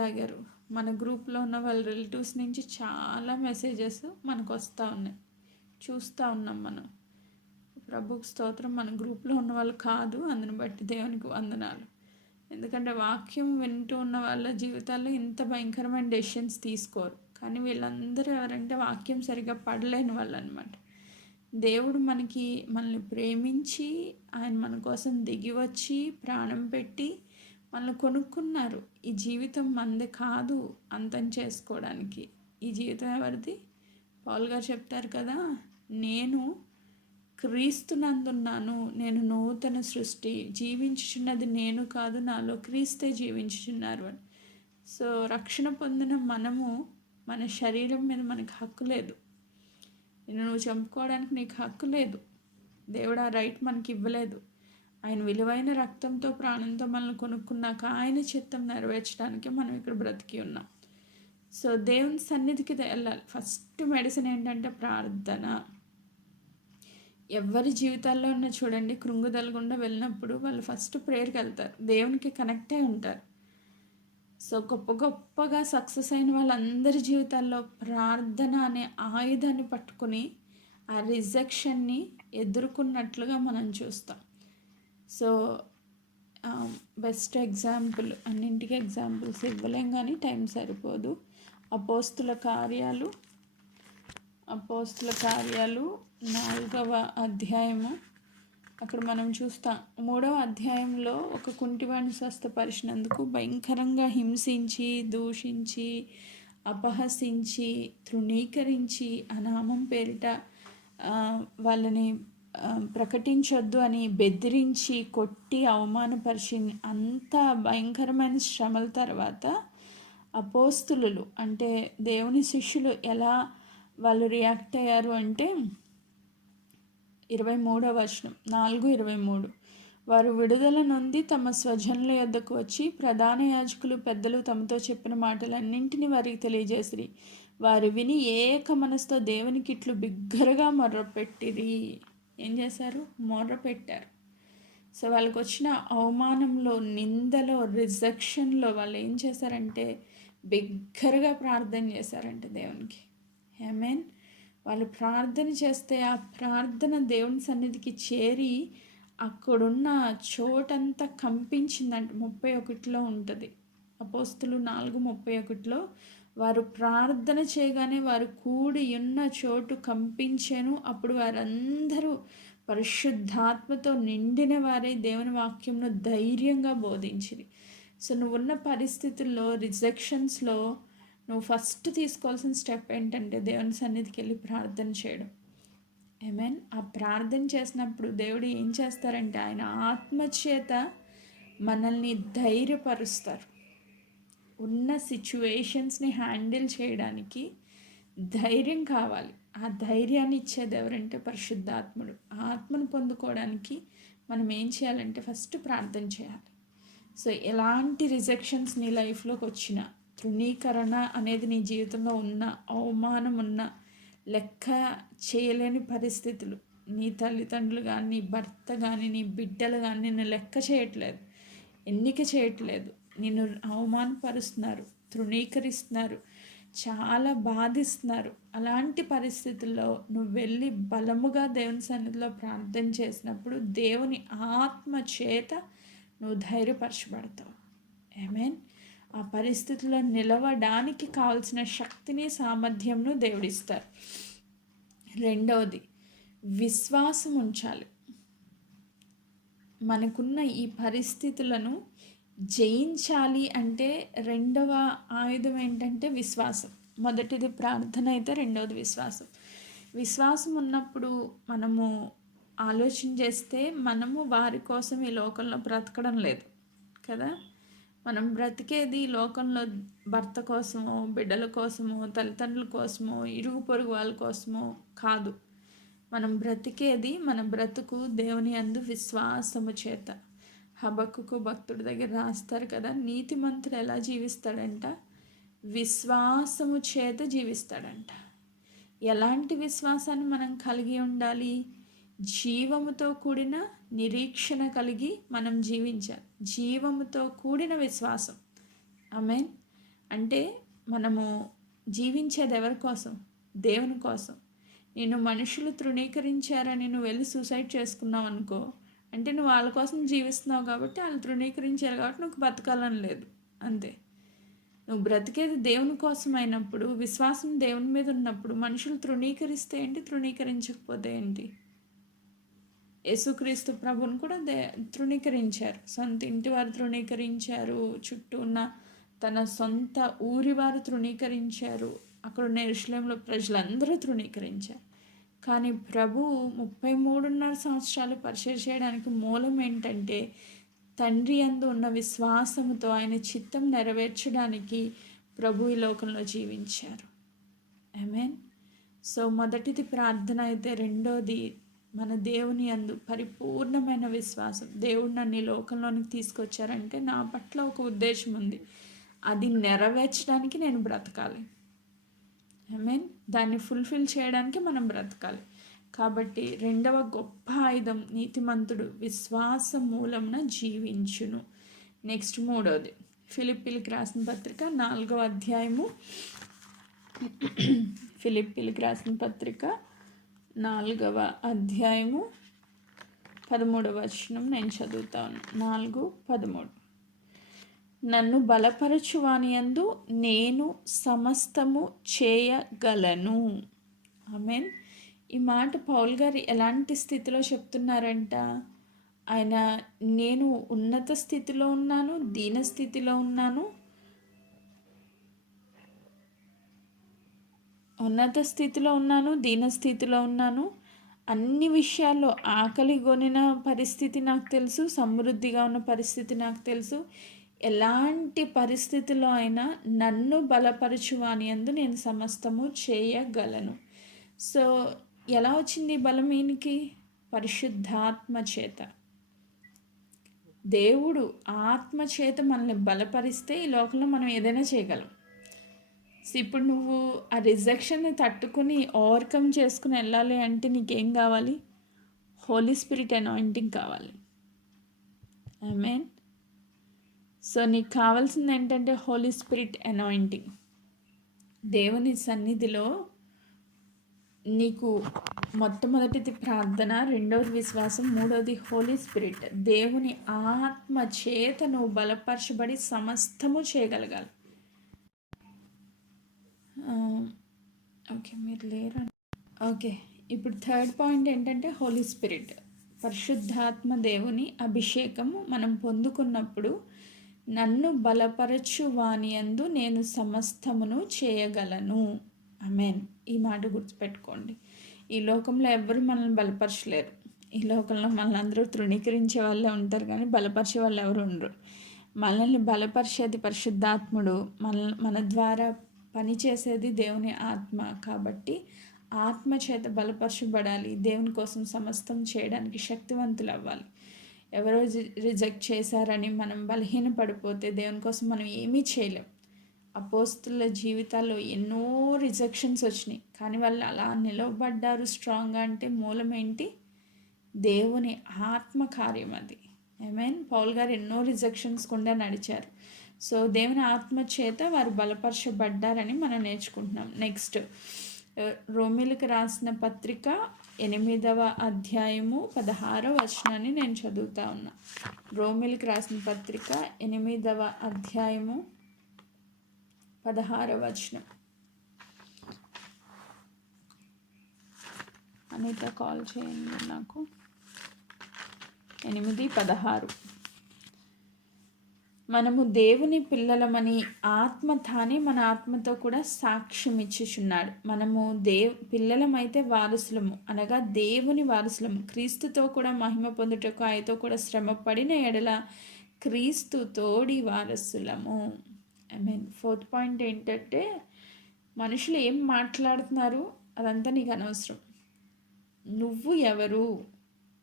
తాగారు. మన గ్రూప్లో ఉన్న వాళ్ళ రిలేటివ్స్ నుంచి చాలా మెసేజెస్ మనకు వస్తూ ఉన్నాయి, చూస్తూ ఉన్నాం మనం. ప్రభుకు స్తోత్రం, మన గ్రూప్లో ఉన్న వాళ్ళు కాదు, అందుని బట్టి దేవునికి వందనాలు. ఎందుకంటే వాక్యం వింటూ ఉన్న వాళ్ళ జీవితాల్లో ఇంత భయంకరమైన డెసిషన్స్ తీసుకోరు. కానీ వీళ్ళందరూ ఎవరంటే వాక్యం సరిగ్గా పడలేని వాళ్ళు అనమాట. దేవుడు మనల్ని ప్రేమించి ఆయన మన కోసం దిగి వచ్చి ప్రాణం పెట్టి మనల్ని కొనుక్కున్నారు. ఈ జీవితం మనది కాదు అంతం చేసుకోవడానికి. ఈ జీవితం ఎవరిది? పౌలు గారు చెప్తారు కదా, నేను క్రీస్తునందున్నాను, నేను నూతన సృష్టి, జీవించుచున్నది నేను కాదు, నాలో క్రీస్తే జీవించుచున్నారు అని. సో రక్షణ పొందిన మనము మన శరీరం మీద మనకు హక్కు లేదు. నువ్వు చంపుకోవడానికి నీకు హక్కు లేదు. దేవుడు ఆ రైట్ మనకి ఇవ్వలేదు. ఆయన విలువైన రక్తంతో ప్రాణంతో మనల్ని కొనుక్కున్నాక ఆయన చిత్తం నెరవేర్చడానికి మనం ఇక్కడ బ్రతికి ఉన్నాం. సో దేవుని సన్నిధికి వెళ్ళాలి. ఫస్ట్ మెడిసిన్ ఏంటంటే ప్రార్థన. ఎవరి జీవితాల్లో ఉన్న చూడండి, కృంగుదల గుండా వెళ్ళినప్పుడు వాళ్ళు ఫస్ట్ ప్రేయర్కి వెళ్తారు, దేవునికి కనెక్ట్ అయి ఉంటారు. సో గొప్పగా సక్సెస్ అయిన వాళ్ళందరి జీవితాల్లో ప్రార్థన అనే ఆయుధాన్ని పట్టుకుని ఆ రిజెక్షన్ని ఎదుర్కొన్నట్లుగా మనం చూస్తాం. సో బెస్ట్ ఎగ్జాంపుల్, అన్నింటికి ఎగ్జాంపుల్స్ ఇవ్వలేం కానీ టైం సరిపోదు. అపోస్తుల కార్యాలు 4వ అధ్యాయము, అక్కడ మనం చూస్తాం 3వ అధ్యాయంలో ఒక కుంటివాడిని స్వస్థపరిచినందుకు భయంకరంగా హింసించి, దూషించి, అపహసించి, తృణీకరించి, అనామం పేరిట వాళ్ళని ప్రకటించొద్దు అని బెదిరించి, కొట్టి, అవమానపరిచి, అంత భయంకరమైన శ్రమల తర్వాత అపోస్తులు అంటే దేవుని శిష్యులు ఎలా వాళ్ళు రియాక్ట్ అయ్యారు అంటే 23వ వచనం, 4:23, వారు విడుదల నొంది తమ స్వజనుల యొద్దకు వచ్చి ప్రధాన యాజకులు పెద్దలు తమతో చెప్పిన మాటలన్నింటినీ వారికి తెలియజేసిరి. వారు విని ఏక మనసుతో దేవునికి ఇట్లు బిగ్గరగా మొర్రపెట్టిరి. ఏం చేశారు? మొర్రపెట్టారు. సో వాళ్ళకి వచ్చిన అవమానంలో, నిందలో, రిజెక్షన్లో వాళ్ళు ఏం చేశారంటే బిగ్గరగా ప్రార్థన చేశారంటే దేవునికి. ఆమేన్. వాళ్ళు ప్రార్థన చేస్తే ఆ ప్రార్థన దేవుని సన్నిధికి చేరి అక్కడున్న చోటంతా కంపించిందంట. 31లో ఉంటుంది. అపోస్తులు 4:31లో వారు ప్రార్థన చేయగానే వారు కూడి ఉన్న చోటు కంపించెను. అప్పుడు వారందరూ పరిశుద్ధాత్మతో నిండిన వారే దేవుని వాక్యంను ధైర్యంగా బోధించిరి. సో నువ్వున్న పరిస్థితుల్లో, రిజెక్షన్స్లో నువ్వు ఫస్ట్ తీసుకోవాల్సిన స్టెప్ ఏంటంటే దేవుని సన్నిధికి వెళ్ళి ప్రార్థన చేయడం. ఆమేన్. ఆ ప్రార్థన చేసినప్పుడు దేవుడు ఏం చేస్తారంటే ఆయన ఆత్మచేత మనల్ని ధైర్యపరుస్తారు. ఉన్న సిచ్యువేషన్స్ని హ్యాండిల్ చేయడానికి ధైర్యం కావాలి. ఆ ధైర్యాన్ని ఇచ్చేది ఎవరంటే పరిశుద్ధాత్ముడు. ఆత్మను పొందుకోవడానికి మనం ఏం చేయాలంటే ఫస్ట్ ప్రార్థన చేయాలి. సో ఎలాంటి రిజెక్షన్స్ నీ లైఫ్లోకి వచ్చినా, తృణీకరణ అనేది నీ జీవితంలో ఉన్న, అవమానం ఉన్న, లెక్క చేయలేని పరిస్థితులు, నీ తల్లిదండ్రులు కానీ, నీ భర్త కానీ, నీ బిడ్డలు కానీ నిన్ను లెక్క చేయట్లేదు, ఎన్నిక చేయట్లేదు, నిన్ను అవమానపరుస్తున్నారు, తృణీకరిస్తున్నారు, చాలా బాధిస్తున్నారు. అలాంటి పరిస్థితుల్లో నువ్వు వెళ్ళి బలముగా దేవుని సన్నిధిలో ప్రార్థన చేసినప్పుడు దేవుని ఆత్మ చేత నువ్వు ధైర్యపరచబడతావు. ఆమేన్. ఆ పరిస్థితుల్లో నిలవడానికి కావాల్సిన శక్తిని, సామర్థ్యంను దేవుడిస్తారు. రెండవది విశ్వాసం ఉంచాలి. మనకున్న ఈ పరిస్థితులను జయించాలి అంటే రెండవ ఆయుధం ఏంటంటే విశ్వాసం. మొదటిది ప్రార్థన అయితే రెండవది విశ్వాసం. విశ్వాసం ఉన్నప్పుడు మనము ఆలోచన చేస్తే మనము వారి కోసం ఈ లోకంలో బ్రతకడం లేదు కదా. మనం బ్రతికేది ఈ లోకంలో భర్త కోసమో, బిడ్డల కోసమో, తల్లిదండ్రుల కోసమో, ఇరుగు పొరుగు వాళ్ళ కోసమో కాదు. మనం బ్రతికేది, మన బ్రతుకు దేవుని యందు విశ్వాసము చేత. హబక్కుకు భక్తుడి దగ్గర రాస్తారు కదా, నీతిమంతుడు ఎలా జీవిస్తాడంట? విశ్వాసము చేత జీవిస్తాడంట. ఎలాంటి విశ్వాసాన్ని మనం కలిగి ఉండాలి? జీవముతో కూడిన నిరీక్షణ కలిగి మనం జీవించాలి. జీవముతో కూడిన విశ్వాసం. ఆమేన్. అంటే మనము జీవించేది ఎవరి కోసం? దేవుని కోసం. నేను మనుషులు తృణీకరించారని నువ్వు వెళ్ళి సూసైడ్ చేసుకున్నావు అనుకో, అంటే నువ్వు వాళ్ళ కోసం జీవిస్తున్నావు కాబట్టి, వాళ్ళు తృణీకరించారు కాబట్టి నువ్వు బతకాలని లేదు, అంతే. నువ్వు బ్రతికేది దేవుని కోసం అయినప్పుడు, విశ్వాసం దేవుని మీద ఉన్నప్పుడు మనుషులు తృణీకరిస్తే ఏంటి, తృణీకరించకపోతే ఏంటి? యేసుక్రీస్తు ప్రభుని కూడా తృణీకరించారు. సొంత ఇంటి వారు తృణీకరించారు, చుట్టూ ఉన్న తన సొంత ఊరి వారు తృణీకరించారు, అక్కడ ఉన్న యెరూషలేములో ప్రజలందరూ తృణీకరించారు. కానీ ప్రభు 33.5 సంవత్సరాలు పరిచయం చేయడానికి మూలం ఏంటంటే తండ్రి యందు ఉన్న విశ్వాసముతో ఆయన చిత్తం నెరవేర్చడానికి ప్రభు ఈ లోకంలో జీవించారు. ఆమేన్. సో మొదటిది ప్రార్థన అయితే, రెండోది మన దేవుని యందు పరిపూర్ణమైన విశ్వాసం. దేవుడు నన్ను ఈ లోకంలోనికి తీసుకొచ్చారంటే నా పట్ల ఒక ఉద్దేశం ఉంది, అది నెరవేర్చడానికి నేను బ్రతకాలి. ఆమేన్. దాన్ని ఫుల్ఫిల్ చేయడానికి మనం బ్రతకాలి. కాబట్టి రెండవ గొప్ప ఆయుధం, నీతిమంతుడు విశ్వాస మూలమున జీవించును. నెక్స్ట్ మూడవది, ఫిలిప్పీలకు రాసిన పత్రిక 4వ అధ్యాయము. ఫిలిప్పీలకు రాసిన పత్రిక 4వ అధ్యాయము 13వ వచనం నేను చదువుతాను. 4:13. నన్ను బలపరచువాని యందు నేను సమస్తము చేయగలను. ఆమేన్. ఈ మాట పౌలు గారు ఎలాంటి స్థితిలో చెప్తున్నారంట? ఆయన నేను ఉన్నత స్థితిలో ఉన్నాను, దీన స్థితిలో ఉన్నాను, ఉన్నత స్థితిలో ఉన్నాను, దీన స్థితిలో ఉన్నాను, అన్ని విషయాల్లో ఆకలి కొనిన పరిస్థితి నాకు తెలుసు, సమృద్ధిగా ఉన్న పరిస్థితి నాకు తెలుసు. ఎలాంటి పరిస్థితిలో అయినా నన్ను బలపరచువాని యందు నేను సమస్తము చేయగలను. సో ఎలా వచ్చింది బలం ఈయనకి? పరిశుద్ధాత్మ చేత. దేవుడు ఆత్మ చేత మనల్ని బలపరిస్తే ఈ లోకంలో మనం ఏదైనా చేయగలం. సో ఇప్పుడు నువ్వు ఆ రిజెక్షన్ని తట్టుకుని ఓవర్కమ్ చేసుకుని వెళ్ళాలి అంటే నీకేం కావాలి? హోలీ స్పిరిట్ అనాయింటింగ్ కావాలి. ఆమేన్. సో నీకు కావాల్సింది ఏంటంటే హోలీ స్పిరిట్ అనాయింటింగ్. దేవుని సన్నిధిలో నీకు మొట్టమొదటిది ప్రార్థన, రెండవది విశ్వాసం, మూడవది హోలీ స్పిరిట్. దేవుని ఆత్మ చేత నువ్వు బలపరచబడి సమస్తము చేయగలగాలి. ఓకే, మీరు లేరు. ఓకే, ఇప్పుడు థర్డ్ పాయింట్ ఏంటంటే హోలీ స్పిరిట్. పరిశుద్ధాత్మ దేవుని అభిషేకము మనం పొందుకున్నప్పుడు నన్ను బలపరచు వానియందు నేను సమస్తమును చేయగలను. ఆమేన్. ఈ మాట గుర్తుపెట్టుకోండి. ఈ లోకంలో ఎవ్వరు మనల్ని బలపరచలేరు. ఈ లోకంలో మనల్ని అందరూ తృణీకరించే వాళ్ళే ఉంటారు, కానీ బలపరిచే వాళ్ళు ఎవరు ఉండరు. మనల్ని బలపరిచేది పరిశుద్ధాత్ముడు, మన ద్వారా పనిచేసేది దేవుని ఆత్మ. కాబట్టి ఆత్మ చేత బలపరచబడాలి. దేవుని కోసం సమస్తం చేయడానికి శక్తివంతులు అవ్వాలి. ఎవరో రిజెక్ట్ చేశారని మనం బలహీనపడిపోతే దేవుని కోసం మనం ఏమీ చేయలేం. అపోస్తుల జీవితాల్లో ఎన్నో రిజెక్షన్స్ వచ్చినాయి, కానీ వాళ్ళు అలా నిలవబడ్డారు స్ట్రాంగ్గా. అంటే మూలం ఏంటి? దేవుని ఆత్మ కార్యం అది. ఆమేన్. పౌల్ గారు ఎన్నో రిజెక్షన్స్ గుండా నడిచారు. సో దేవుని ఆత్మ చేత వారు బలపరచబడ్డారని మనం నేర్చుకుంటున్నాం. నెక్స్ట్, రోమీలకు రాసిన పత్రిక 8వ అధ్యాయము 16వ వచనాన్ని నేను చదువుతా ఉన్నా. రోమీలకు రాసిన పత్రిక 8వ అధ్యాయము 16వ వచనం. అనిత కాల్ చేయండి నాకు. 8:16. మనము దేవుని పిల్లలమని ఆత్మ తానే మన ఆత్మతో కూడా సాక్ష్యం ఇచ్చుచున్నాడు. మనము పిల్లలమైతే వారసులము, అనగా దేవుని వారసులము, క్రీస్తుతో కూడా మహిమ పొందుటకు ఆయనతో కూడా శ్రమ పడిన ఎడల క్రీస్తు తోడి వారసులము. ఐ మీన్, ఫోర్త్ పాయింట్ ఏంటంటే మనుషులు ఏం మాట్లాడుతున్నారు అదంతా నీకు అనవసరం. నువ్వు ఎవరు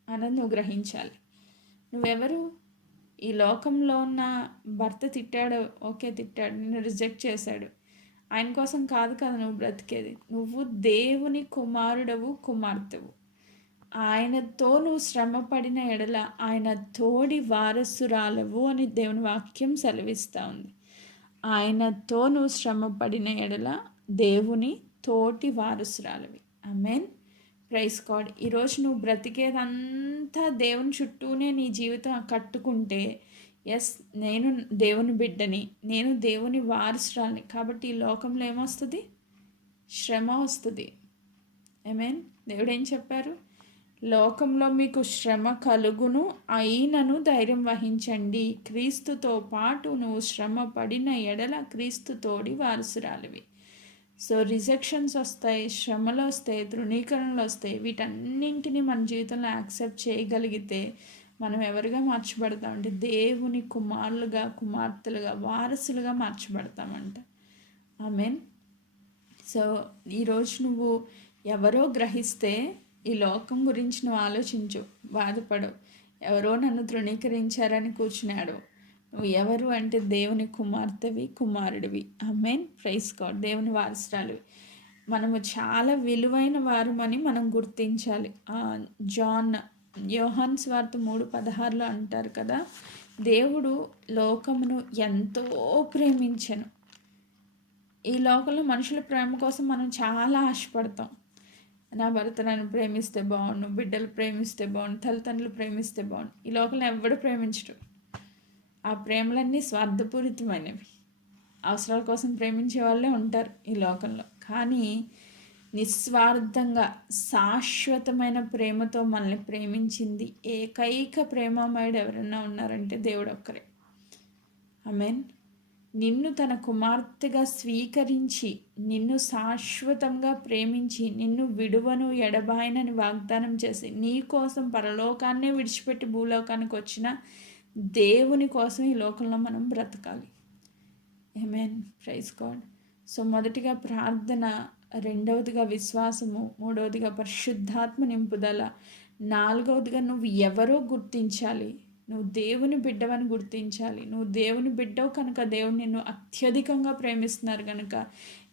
అన్నది నువ్వు గ్రహించాలి. నువ్వెవరు? ఈ లోకంలో ఉన్న భర్త తిట్టాడు, ఓకే తిట్టాడు, నిన్ను రిజెక్ట్ చేశాడు, ఆయన కోసం కాదు కదా నువ్వు బ్రతికేది. నువ్వు దేవుని కుమారుడవు, కుమార్తెవు. ఆయనతో నువ్వు శ్రమ పడిన ఎడల ఆయన తోడి వారసురాలవు అని దేవుని వాక్యం సెలవిస్తూ ఉంది. ఆయనతో నువ్వు శ్రమ పడిన ఎడల దేవుని తోటి వారసురాలవి. ఆమేన్. Praise God. ఈరోజు నువ్వు బ్రతికేదంతా దేవుని చుట్టూనే నీ జీవితం కట్టుకుంటే, ఎస్ నేను దేవుని బిడ్డని, నేను దేవుని వారసురాలని, కాబట్టి ఈ లోకంలో ఏమొస్తుంది? శ్రమ వస్తుంది. ఆమేన్. దేవుడు ఏం చెప్పారు? లోకంలో మీకు శ్రమ కలుగును, అయినను ధైర్యం వహించండి, క్రీస్తుతో పాటు నువ్వు శ్రమ పడిన ఎడల క్రీస్తు తోడి వారసురాలివి. సో రిజెక్షన్స్ వస్తాయి, శ్రమలు వస్తాయి, తృణీకరణలు వస్తాయి. వీటన్నింటినీ మన జీవితంలో యాక్సెప్ట్ చేయగలిగితే మనం ఎవరిగా మార్చబడతామంటే దేవుని కుమారులుగా, కుమార్తెలుగా, వారసులుగా మార్చబడతామంట. ఆమేన్. సో ఈరోజు నువ్వు ఎవరో గ్రహిస్తే ఈ లోకం గురించి నువ్వు ఆలోచించు, బాధపడవు. ఎవరో నన్ను తృణీకరించారని కూర్చున్నాడు. నువ్వు ఎవరు అంటే దేవుని కుమార్తెవి, కుమారుడివి. ఆమేన్. Praise God. దేవుని వారసురాలివి. మనము చాలా విలువైన వారమని మనం గుర్తించాలి. యోహాను సువార్త 3:16 అంటారు కదా, దేవుడు లోకమును ఎంతో ప్రేమించెను. ఈ లోకంలో మనుషుల ప్రేమ కోసం మనం చాలా ఆశపడతాం. నా భర్త నన్ను ప్రేమిస్తే బాగుండు, బిడ్డలు ప్రేమిస్తే బాగుండు, తల్లిదండ్రులు ప్రేమిస్తే బాగుండు. ఈ లోకంలో ఎవడు ప్రేమించడు. ఆ ప్రేమలన్నీ స్వార్థపూరితమైనవి. అవసరాల కోసం ప్రేమించే వాళ్ళే ఉంటారు ఈ లోకంలో. కానీ నిస్వార్థంగా శాశ్వతమైన ప్రేమతో మనల్ని ప్రేమించింది ఏకైక ప్రేమమయుడు ఎవరైనా ఉన్నారంటే దేవుడు ఒక్కరే. ఆమేన్. నిన్ను తన కుమార్తెగా స్వీకరించి, నిన్ను శాశ్వతంగా ప్రేమించి, నిన్ను విడువను ఎడబాయనని వాగ్దానం చేసి, నీ కోసం పరలోకాన్నే విడిచిపెట్టి భూలోకానికి వచ్చిన దేవుని కోసం ఈ లోకంలో మనం బ్రతకాలి. ఆమేన్. Praise God. సో మొదటిగా ప్రార్థన, రెండవదిగా విశ్వాసము, మూడవదిగా పరిశుద్ధాత్మ నింపుదల, నాలుగవదిగా నువ్వు ఎవరో గుర్తించాలి. నువ్వు దేవుని బిడ్డవని గుర్తించాలి. నువ్వు దేవుని బిడ్డవు కనుక దేవుడు నిన్ను అత్యధికంగా ప్రేమిస్తున్నారు కనుక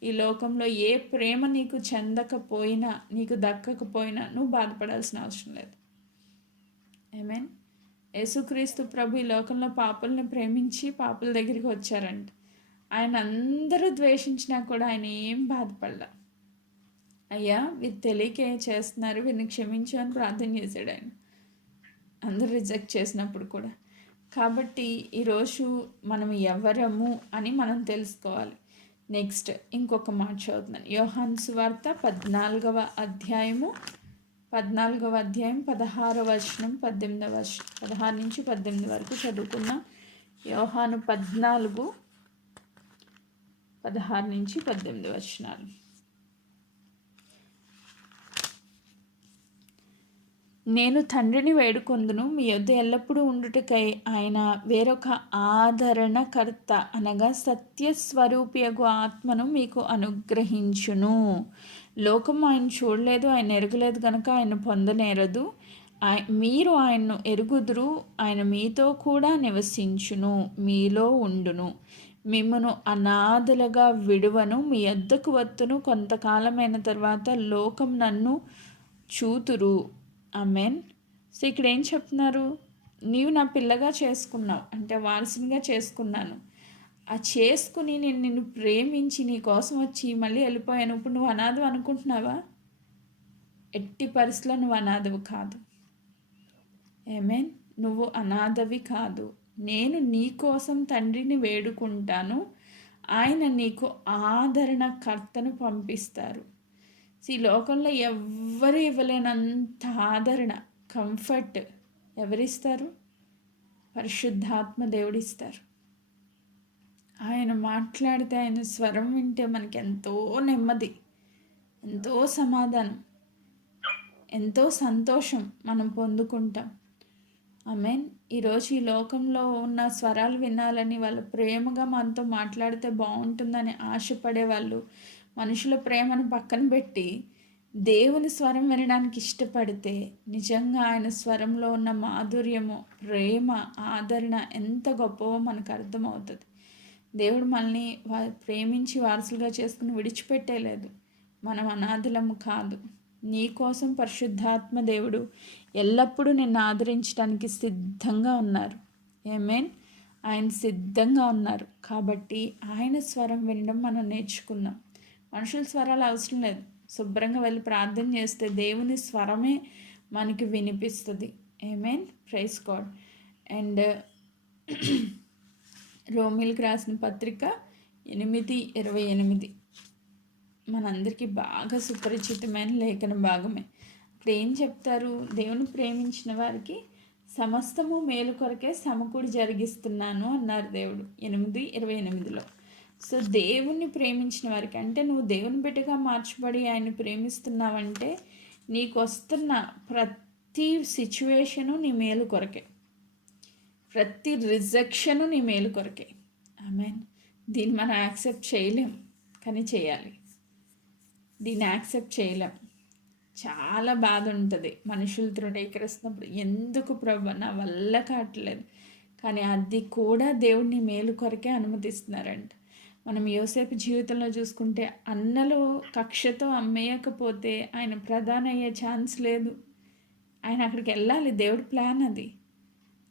ఈ లోకంలో ఏ ప్రేమ నీకు చెందకపోయినా, నీకు దక్కకపోయినా నువ్వు బాధపడాల్సిన అవసరం లేదు. ఆమేన్. యేసుక్రీస్తు ప్రభు ఈ లోకంలో పాపుల్ని ప్రేమించి పాపుల దగ్గరికి వచ్చారంట. ఆయన అందరూ ద్వేషించినా కూడా ఆయన ఏం బాధపడలా. అయ్యా వీరు తెలియకే చేస్తున్నారు, వీరిని క్షమించు అని ప్రార్థన చేశాడు ఆయన, అందరూ రిజెక్ట్ చేసినప్పుడు కూడా. కాబట్టి ఈరోజు మనం ఎవరము అని మనం తెలుసుకోవాలి. నెక్స్ట్ ఇంకొక మాట చదువుతున్నాను. యోహాను సువార్త 14వ అధ్యాయం 16వ వచనం 16 నుంచి 18 వరకు చదువుకున్న. యోహాను 14 16 నుంచి 18 వచనాలు. నేను తండ్రిని వేడుకొందును, మీ యొద్ద ఎల్లప్పుడూ ఉండుటకై ఆయన వేరొక ఆదరణకర్త అనగా సత్యస్వరూపియగు ఆత్మను మీకు అనుగ్రహించును. లోకం ఆయన చూడలేదు, ఆయన ఎరగలేదు కనుక ఆయన పొందనేరదు. మీరు ఆయన్ను ఎరుగుదురు, ఆయన మీతో కూడా నివసించును, మీలో ఉండును. మిమ్మను అనాథలుగా విడువను, మీ యొద్దకు వత్తును. కొంతకాలమైన తర్వాత లోకం నన్ను చూతురు. ఆమేన్. సో ఇక్కడ ఏం చెప్తున్నారు? నీవు నా పిల్లగా చేసుకున్నావు అంటే వారసునిగా చేసుకున్నాను. ఆ చేసుకుని నేను నిన్ను ప్రేమించి నీ కోసం వచ్చి మళ్ళీ వెళ్ళిపోయాను. ఇప్పుడు నువ్వు అనాథవు అనుకుంటున్నావా? ఎట్టి పరిస్థితుల్లో నువ్వు అనాథవు కాదు. ఆమేన్. నువ్వు అనాథవి కాదు. నేను నీ కోసం తండ్రిని వేడుకుంటాను, ఆయన నీకు ఆదరణకర్తను పంపిస్తారు. ఈ లోకంలో ఎవ్వరు ఇవ్వలేనంత ఆదరణ, కంఫర్ట్ ఎవరిస్తారు? పరిశుద్ధాత్మ దేవుడిస్తారు. ఆయన మాట్లాడితే, ఆయన స్వరం వింటే మనకి ఎంతో నెమ్మది, ఎంతో సమాధానం, ఎంతో సంతోషం మనం పొందుకుంటాం. ఆమేన్. ఈరోజు ఈ లోకంలో ఉన్న స్వరాలు వినాలని, వాళ్ళు ప్రేమగా మనతో మాట్లాడితే బాగుంటుందని ఆశపడే వాళ్ళు మనుషుల ప్రేమను పక్కన పెట్టి దేవుని స్వరం వినడానికి ఇష్టపడితే నిజంగా ఆయన స్వరంలో ఉన్న మాధుర్యము, ప్రేమ, ఆదరణ ఎంత గొప్పవో మనకు అర్థమవుతుంది. దేవుడు మనల్ని ప్రేమించి వారసులుగా చేసుకుని విడిచిపెట్టేలేదు. మనం అనాథలము కాదు. నీ కోసం పరిశుద్ధాత్మ దేవుడు ఎల్లప్పుడూ నిన్ను ఆదరించడానికి సిద్ధంగా ఉన్నారు. ఆమేన్. ఆయన సిద్ధంగా ఉన్నారు. కాబట్టి ఆయన స్వరం వినడం మనం నేర్చుకుందాం. మనుషుల స్వరాలు అవసరం లేదు. శుభ్రంగా వెళ్ళి ప్రార్థన చేస్తే దేవుని స్వరమే మనకి వినిపిస్తుంది. ఆమేన్. Praise God. అండ్ రోమీలకు రాసిన పత్రిక 8:28 మనందరికీ బాగా సుపరిచితమైన లేఖన భాగమే. అక్కడ ఏం చెప్తారు? దేవుని ప్రేమించిన వారికి సమస్తము మేలు కొరకే సమకూడి జరిగిస్తున్నాను అన్నారు దేవుడు 8:28లో. సో దేవుణ్ణి ప్రేమించిన వారికి అంటే నువ్వు దేవుని బిడ్డగా మార్చబడి ఆయన్ని ప్రేమిస్తున్నావంటే నీకు వస్తున్న ప్రతి సిచ్యువేషను నీ మేలు కొరకే, ప్రతి రిజెక్షను నీ మేలు కొరకే. ఆమేన్. దీన్ని మనం యాక్సెప్ట్ చేయలేం, కానీ చేయాలి. దీన్ని యాక్సెప్ట్ చేయలేం. చాలా బాధ ఉంటుంది మనుషులు తృణీకరిస్తున్నప్పుడు. ఎందుకు ప్రభు నా వల్ల కావట్లేదు, కానీ అది కూడా దేవుడిని మేలు కొరకే అనుమతిస్తున్నారంట. మనం యోసేపు జీవితంలో చూసుకుంటే అన్నలు కక్షతో అమ్మేయకపోతే ఆయన ప్రధాన అయ్యే ఛాన్స్ లేదు. ఆయన అక్కడికి వెళ్ళాలి, దేవుడి ప్లాన్ అది.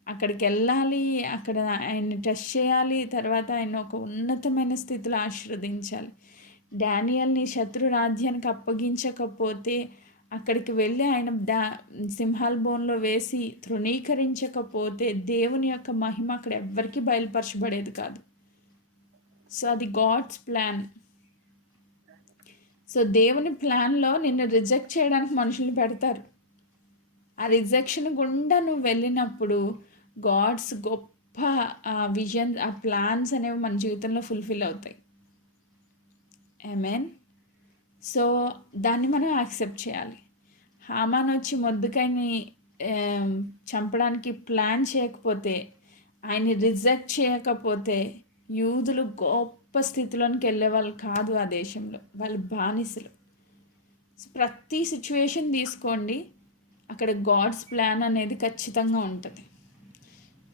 అక్కడికి వెళ్ళాలి, అక్కడ ఆయన్ని టెస్ట్ చేయాలి, తర్వాత ఆయన ఒక ఉన్నతమైన స్థితిలో ఆశీర్వదించాలి. డానియల్ని శత్రు రాజ్యానికి అప్పగించకపోతే అక్కడికి వెళ్ళి ఆయన సింహాల బోన్లో వేసి తృణీకరించకపోతే దేవుని యొక్క మహిమ అక్కడ ఎవ్వరికీ బయలుపరచబడేది కాదు. సో అది గాడ్స్ ప్లాన్. సో దేవుని ప్లాన్లో నిన్ను రిజెక్ట్ చేయడానికి మనుషుల్ని పెడతారు. ఆ రిజెక్షన్ గుండా నువ్వు వెళ్ళినప్పుడు గాడ్స్ గొప్ప విజన్, ఆ ప్లాన్స్ అనేవి మన జీవితంలో ఫుల్ఫిల్ అవుతాయి. ఆమేన్. సో దాన్ని మనం యాక్సెప్ట్ చేయాలి. హామాన్ వచ్చి మొర్దెకైని చంపడానికి ప్లాన్ చేయకపోతే, ఆయన్ని రిజెక్ట్ చేయకపోతే యూదులు గొప్ప స్థితిలోనికి వెళ్ళే వాళ్ళు కాదు. ఆ దేశంలో వాళ్ళు బానిసలు. ప్రతి సిచ్యువేషన్ తీసుకోండి, అక్కడ గాడ్స్ ప్లాన్ అనేది ఖచ్చితంగా ఉంటుంది.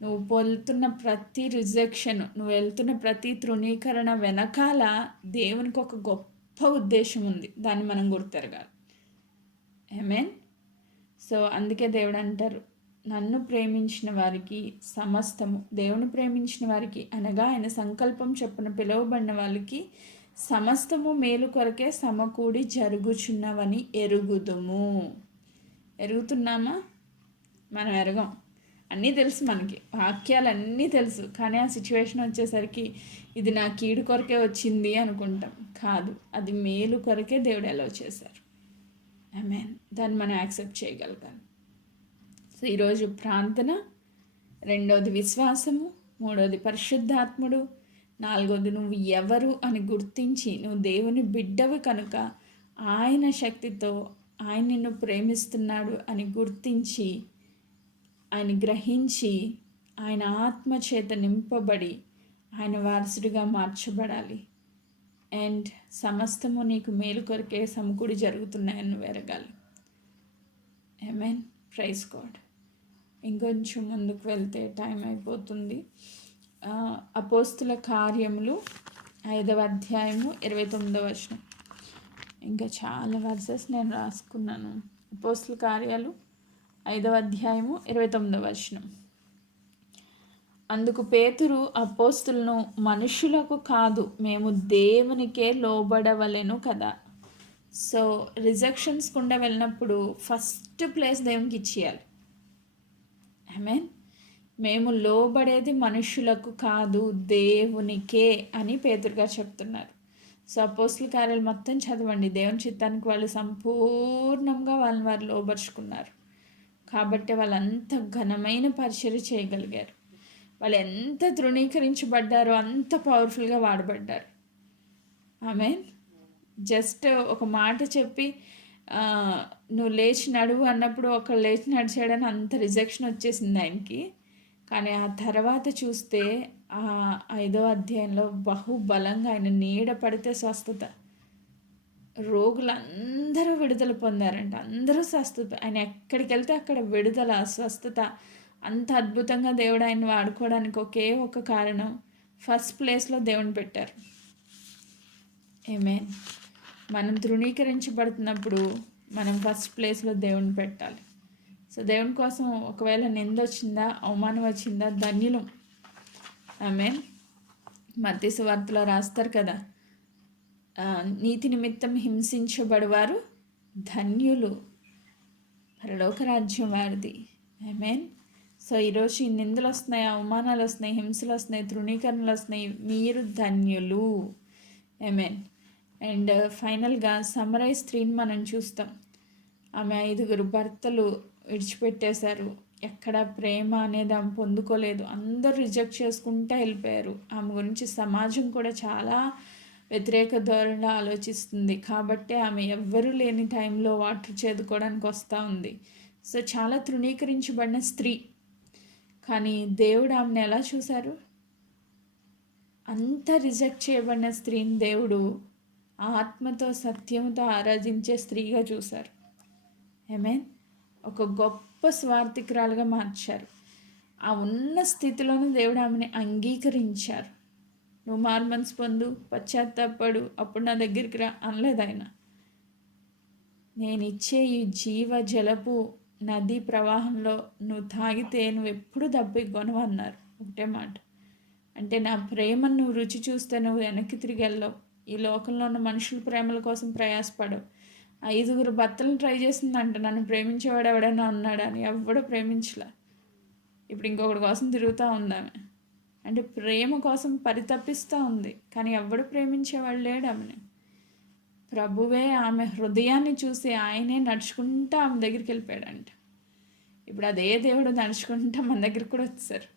నువ్వు వెళ్తున్న ప్రతి రిజెక్షన్, నువ్వు వెళ్తున్న ప్రతి తృణీకరణ వెనకాల దేవునికి ఒక గొప్ప ఉద్దేశం ఉంది. దాన్ని మనం గుర్తెరగాలి. ఆమేన్. సో అందుకే దేవుడు అంటారు, నన్ను ప్రేమించిన వారికి సమస్తము, దేవుని ప్రేమించిన వారికి అనగా ఆయన సంకల్పం చొప్పున పిలువబడిన వాళ్ళకి సమస్తము మేలు కొరకే సమకూడి జరుగుచున్నవని ఎరుగుదుము. ఎరుగుతున్నామా? మనం ఎరగం. అన్నీ తెలుసు మనకి, వాక్యాలు అన్నీ తెలుసు, కానీ ఆ సిచ్యువేషన్ వచ్చేసరికి ఇది నా కీడు కొరకే వచ్చింది అనుకుంటాం. కాదు, అది మేలు కొరకే దేవుడు అలౌ చేశారు. ఆమేన్. దాన్ని మనం యాక్సెప్ట్ చేయగలగాలి. సో ఈరోజు ప్రార్థన, రెండోది విశ్వాసము, మూడోది పరిశుద్ధాత్ముడు, నాలుగోది నువ్వు ఎవరు అని గుర్తించి నువ్వు దేవుని బిడ్డవి కనుక ఆయన శక్తితో ఆయన నిన్ను ప్రేమిస్తున్నాడు అని గుర్తించి, ఆయన గ్రహించి, ఆయన ఆత్మ చేత నింపబడి ఆయన వారసుడిగా మార్చబడాలి. అండ్ సమస్తము నీకు మేలు కొరకే సమకూడి జరుగుతున్నాయని నువ్వు ఎరగాలి. ఆమేన్. Praise God. ఇంకొంచెం ముందుకు వెళ్తే టైం అయిపోతుంది. అపోస్తుల కార్యములు 5వ అధ్యాయము 29వ వచనం. ఇంకా చాలా వర్సెస్ నేను రాసుకున్నాను. అపోస్తుల కార్యాలు 5వ అధ్యాయము 29వ వచనం. అందుకు పేతురు అపోస్తులను, మనుషులకు కాదు, మేము దేవునికే లోబడవలెను కదా. సో రిజెక్షన్స్ గుండా వెళ్ళినప్పుడు ఫస్ట్ ప్లేస్ దేవునికి ఇచ్చేయాలి. ఆమేన్. మేము లోబడేది మనుషులకు కాదు, దేవునికే అని పేతురు గారు చెప్తున్నారు. సో అపోస్తుల కార్యాలు మొత్తం చదవండి. దేవుని చిత్తానికి వాళ్ళు సంపూర్ణంగా వాళ్ళని వారు లోబరుచుకున్నారు. కాబట్టి వాళ్ళంత ఘనమైన పరిచర్య చేయగలిగారు. వాళ్ళు ఎంత తృణీకరించబడ్డారో అంత పవర్ఫుల్గా వాడబడ్డారు. ఆమేన్. జస్ట్ ఒక మాట చెప్పి నువ్వు లేచి నడువు అన్నప్పుడు ఒకళ్ళు లేచి నడిచాడని అంత రిజెక్షన్ వచ్చేసింది ఆయనకి. కానీ ఆ తర్వాత చూస్తే 5వ అధ్యాయంలో బహుబలంగా ఆయన నీడ పడితే స్వస్థత, రోగులందరూ విడుదల పొందారంట. అందరూ స్వస్థత. ఆయన ఎక్కడికి వెళ్తే అక్కడ విడుదల, స్వస్థత. అంత అద్భుతంగా దేవుడు ఆయన వాడుకోవడానికి ఒకే ఒక కారణం, ఫస్ట్ ప్లేస్లో దేవుని పెట్టారు. ఆమేన్. మనం తృణీకరించబడుతున్నప్పుడు మనం ఫస్ట్ ప్లేస్లో దేవుని పెట్టాలి. సో దేవుని కోసం ఒకవేళ నింద వచ్చిందా, అవమానం వచ్చిందా, ధన్యులు. ఆమేన్. మత్తయి సువార్తలో రాస్తారు కదా, నీతి నిమిత్తం హింసించబడువారు ధన్యులు, పరలోక రాజ్యం వారిది. ఆమేన్. సో ఈరోజు ఈ నిందలు వస్తున్నాయి, అవమానాలు వస్తున్నాయి, హింసలు వస్తున్నాయి, తృణీకరణలు వస్తున్నాయి, మీరు ధన్యులు. ఆమేన్. అండ్ ఫైనల్గా సమరయ స్త్రీని మనం చూస్తాం. ఆమె 5 భర్తలు విడిచిపెట్టేశారు. ఎక్కడ ప్రేమ అనేది ఆమె పొందుకోలేదు. అందరూ రిజెక్ట్ చేసుకుంటూ వెళ్ళిపోయారు. ఆమె గురించి సమాజం కూడా చాలా వ్యతిరేక ధోరణిలో ఆలోచిస్తుంది. కాబట్టి ఆమె ఎవ్వరూ లేని టైంలో వాటర్ చేదుకోవడానికి వస్తూ ఉంది. సో చాలా తృణీకరించబడిన స్త్రీ. కానీ దేవుడు ఆమెను ఎలా చూశారు? అంత రిజెక్ట్ చేయబడిన స్త్రీని దేవుడు ఆత్మతో సత్యంతో ఆరాధించే స్త్రీగా చూశారు. ఆమేన్. ఒక గొప్ప స్వార్థికురాలుగా మార్చారు. ఆ ఉన్న స్థితిలోనూ దేవుడు ఆమెని అంగీకరించారు. నువ్వు మారుమనసు పొందు, పశ్చాత్తాపడు, అప్పుడు నా దగ్గరికి రా అనలేదు ఆయన. నేను ఇచ్చే ఈ జీవ జలపు నది ప్రవాహంలో నువ్వు తాగితే నువ్వు ఎప్పుడు దప్పికొనవు అన్నారు. ఒకటే మాట. అంటే నా ప్రేమను నువ్వు రుచి చూస్తే నువ్వు వెనక్కి తిరిగి వెళ్ళవు. ఈ లోకంలో ఉన్న మనుషుల ప్రేమల కోసం ప్రయాసపడవు. 5 భర్తలను ట్రై చేసిందంట, నన్ను ప్రేమించేవాడు ఎవడైనా ఉన్నాడని. ఎవడో ప్రేమించలే. ఇప్పుడు ఇంకొకటి కోసం తిరుగుతూ ఉందామె. అంటే ప్రేమ కోసం పరితపిస్తూ ఉంది, కానీ ఎవడు ప్రేమించేవాడు లేడు ఆమెని. ప్రభువే ఆమె హృదయాన్ని చూసి ఆయనే నడుచుకుంటూ ఆమె దగ్గరికి వెళ్ళిపోయాడంట. ఇప్పుడు అదే దేవుడు నడుచుకుంటూ మన దగ్గరికి కూడా వచ్చారు.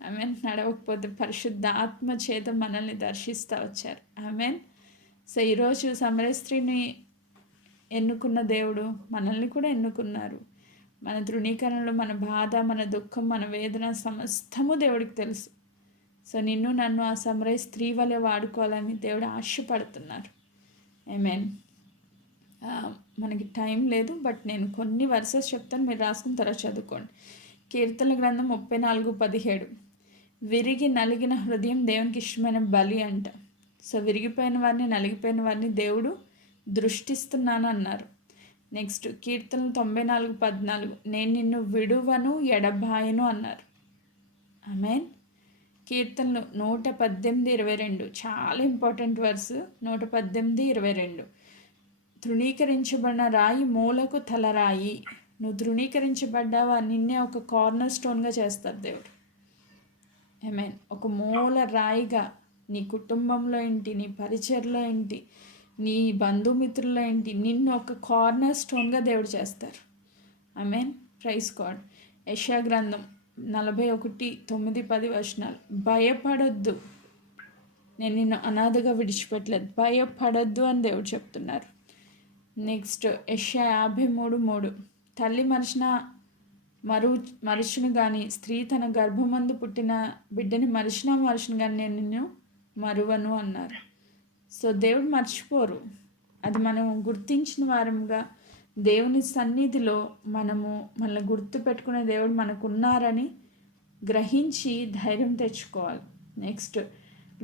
ఆమెన్. నడవకపోతే పరిశుద్ధ ఆత్మ చేత మనల్ని దర్శిస్తూ వచ్చారు. ఆమెన్. సో ఈరోజు సమరయ స్త్రీని ఎన్నుకున్న దేవుడు మనల్ని కూడా ఎన్నుకున్నారు. మన తృణీకరణలు, మన బాధ, మన దుఃఖం, మన వేదన సమస్తము దేవుడికి తెలుసు. సో నిన్ను నన్ను ఆ సమరయ స్త్రీ వలె వాడుకోవాలని దేవుడు ఆశపడుతున్నారు. ఆమేన్. మనకి టైం లేదు, బట్ నేను కొన్ని వర్సెస్ చెప్తాను, మీరు రాసుకున్న తర్వాత చదువుకోండి. కీర్తన గ్రంథం 34:17. విరిగి నలిగిన హృదయం దేవునికి ఇష్టమైన బలి అంట. సో విరిగిపోయిన వారిని, నలిగిపోయిన వారిని దేవుడు దృష్టిస్తున్నాను అన్నారు. నెక్స్ట్ కీర్తనలు 94:14. నేను నిన్ను విడువను ఎడబాయను అన్నారు. ఆమేన్. కీర్తనలు 118:22. చాలా ఇంపార్టెంట్ వర్స్. 118:22. తృణీకరించబడిన రాయి మూలకు తలరాయి. నువ్వు తృణీకరించబడ్డావా, నిన్నే ఒక కార్నర్ స్టోన్గా చేస్తారు దేవుడు. ఆమేన్. ఒక మూల రాయిగా నీ కుటుంబంలో ఏంటి, నీ పరిచర్లో ఏంటి, నీ బంధుమిత్రుల్లో ఏంటి, నిన్ను ఒక కార్నర్ స్టోన్గా దేవుడు చేస్తారు. ఆమేన్. Praise God. యెషయా గ్రంథం 41:9-10. భయపడొద్దు, నేను నిన్ను అనాథగా విడిచిపెట్టలేదు, భయపడొద్దు అని దేవుడు చెప్తున్నారు. నెక్స్ట్ యెషయా 53:3. తల్లి మరుచును కానీ, స్త్రీ తన గర్భమందు పుట్టిన బిడ్డని మరుచును కానీ నేను నిన్ను మరువను అన్నారు. సో దేవుడు మర్చిపోరు. అది మనం గుర్తించిన వారంగా దేవుని సన్నిధిలో మనల్ని గుర్తు పెట్టుకునే దేవుడు మనకున్నారని గ్రహించి ధైర్యం తెచ్చుకోవాలి. నెక్స్ట్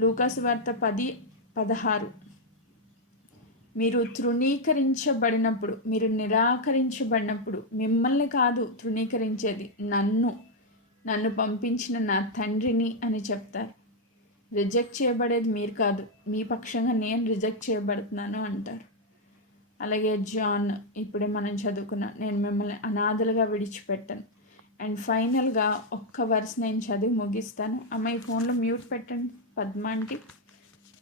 లూకాసు వార్త 10:16. మీరు తృణీకరించబడినప్పుడు, మీరు నిరాకరించబడినప్పుడు మిమ్మల్ని కాదు తృణీకరించేది, నన్ను పంపించిన నా తండ్రిని అని చెప్తారు. రిజెక్ట్ చేయబడేది మీరు కాదు, మీ పక్షంగా నేను రిజెక్ట్ చేయబడుతున్నాను అంటారు. అలాగే జాన్ ఇప్పుడే మనం చదువుకున్న, నేను మిమ్మల్ని అనాథలుగా విడిచిపెట్టాను. అండ్ ఫైనల్గా ఒక్క వర్స్ నేను చదివి ముగిస్తాను. అమ్మ ఈ ఫోన్లో మ్యూట్ పెట్టండి, పద్మాంటి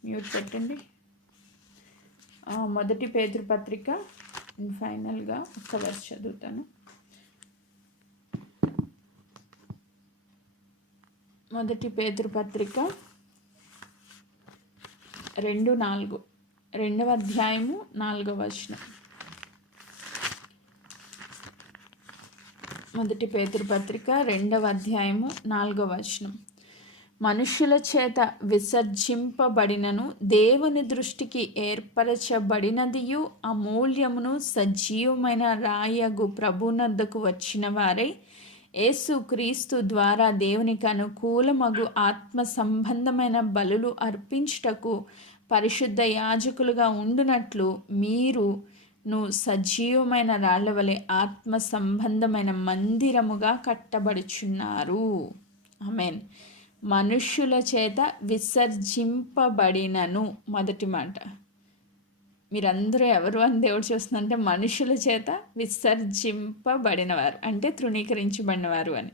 మ్యూట్ పెట్టండి. మొదటి పేతురు పత్రిక ఫైనల్గా ఒక్క వర్స్ చదువుతాను. మొదటి పేతురు పత్రిక 2:4, 2వ అధ్యాయము 4వ వచనం. మొదటి పేతురు పత్రిక 2వ అధ్యాయము 4వ వచనం. మనుష్యుల చేత విసర్జింపబడినను దేవుని దృష్టికి ఏర్పరచబడినదియు అమూల్యమును సజీవమైన రాయగు ప్రభునద్దకు వచ్చిన వారై యేసుక్రీస్తు ద్వారా దేవునికి అనుకూలమగు ఆత్మ సంబంధమైన బలులు అర్పించుటకు పరిశుద్ధ యాజకులుగా ఉండునట్లు మీరును సజీవమైన రాళ్ల వలె ఆత్మ సంబంధమైన మందిరముగా కట్టబడుచున్నారు. ఆమేన్. మనుష్యుల చేత విసర్జింపబడినను, మొదటి మాట. మీరందరూ ఎవరు అని దేవుడు చూస్తుందంటే మనుషుల చేత విసర్జింపబడినవారు అంటే తృణీకరించబడినవారు అని.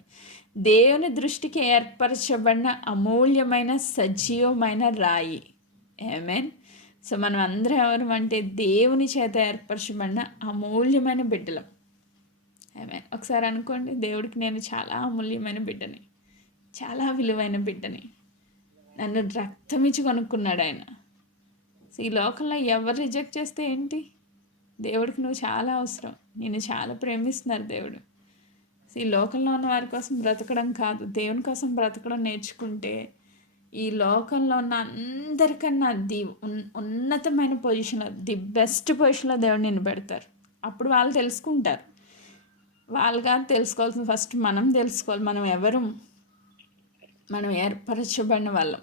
దేవుని దృష్టికి ఏర్పరచబడిన అమూల్యమైన సజీవమైన రాయి. ఆమేన్. సో మనం అందరం ఎవరు అంటే దేవుని చేత ఏర్పరచబడిన అమూల్యమైన బిడ్డలం. ఆమేన్. ఒకసారి అనుకోండి, దేవుడికి నేను చాలా అమూల్యమైన బిడ్డని, చాలా విలువైన బిడ్డని. నన్ను రక్తమిచ్చి కొనుక్కున్నాడు ఆయన. సో ఈ లోకంలో ఎవరు రిజెక్ట్ చేస్తే ఏంటి, దేవుడికి నువ్వు చాలా అవసరం, నిన్ను చాలా ప్రేమిస్తున్నారు దేవుడు. సో ఈ లోకంలో ఉన్న వారి కోసం బ్రతకడం కాదు, దేవుని కోసం బ్రతకడం నేర్చుకుంటే ఈ లోకంలో ఉన్న అందరికన్నా ఉన్నతమైన పొజిషన్లో, ది బెస్ట్ పొజిషన్లో దేవుడు నిన్ను పెడతారు. అప్పుడు వాళ్ళు తెలుసుకుంటారు. వాళ్ళుగా తెలుసుకోవాల్సిన ఫస్ట్ మనం తెలుసుకోవాలి, మనం ఎవరు, మనం ఏర్పరచబడిన వాళ్ళం.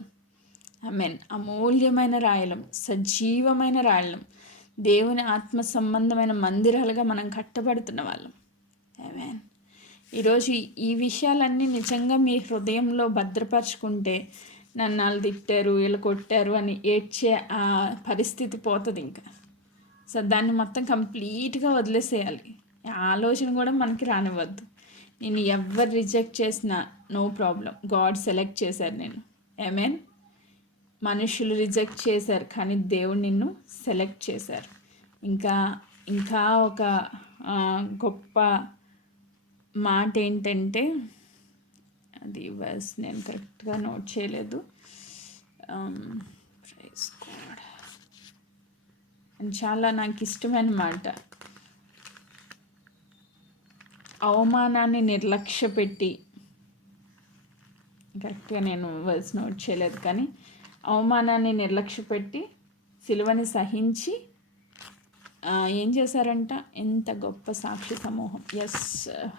ఆమేన్. అమూల్యమైన రాయలం, సజీవమైన రాయలం, దేవుని ఆత్మ సంబంధమైన మందిరాలుగా మనం కట్టబడుతున్న వాళ్ళం. ఆమేన్. ఈరోజు ఈ విషయాలన్నీ నిజంగా మీ హృదయంలో భద్రపరచుకుంటే నన్ను వాళ్ళు తిట్టారు, వీళ్ళు కొట్టారు అని ఏడ్చే ఆ పరిస్థితి పోతుంది ఇంకా. సో దాన్ని మొత్తం కంప్లీట్గా వదిలేసేయాలి. ఆలోచన కూడా మనకి రానివ్వద్దు. నేను ఎవరు రిజెక్ట్ చేసినా నో ప్రాబ్లం, గాడ్ సెలెక్ట్ చేశారు నేను. ఆమేన్. మనుషులు రిజెక్ట్ చేశారు కానీ దేవుడు నిన్ను సెలెక్ట్ చేశారు. ఇంకా ఒక గొప్ప మాట ఏంటంటే, అది వర్స్ నేను కరెక్ట్గా నోట్ చేయలేదు. Praise God. అని చాలా నాకు ఇష్టమైన మాట. అవమానాన్ని నిర్లక్ష్య పెట్టి, కరెక్ట్గా నేను వర్స్ నోట్ చేయలేదు కానీ అవమానాన్ని నిర్లక్ష్య పెట్టి సిలువని సహించి ఏం చేశారంట, ఎంత గొప్ప సాక్షి సమూహం.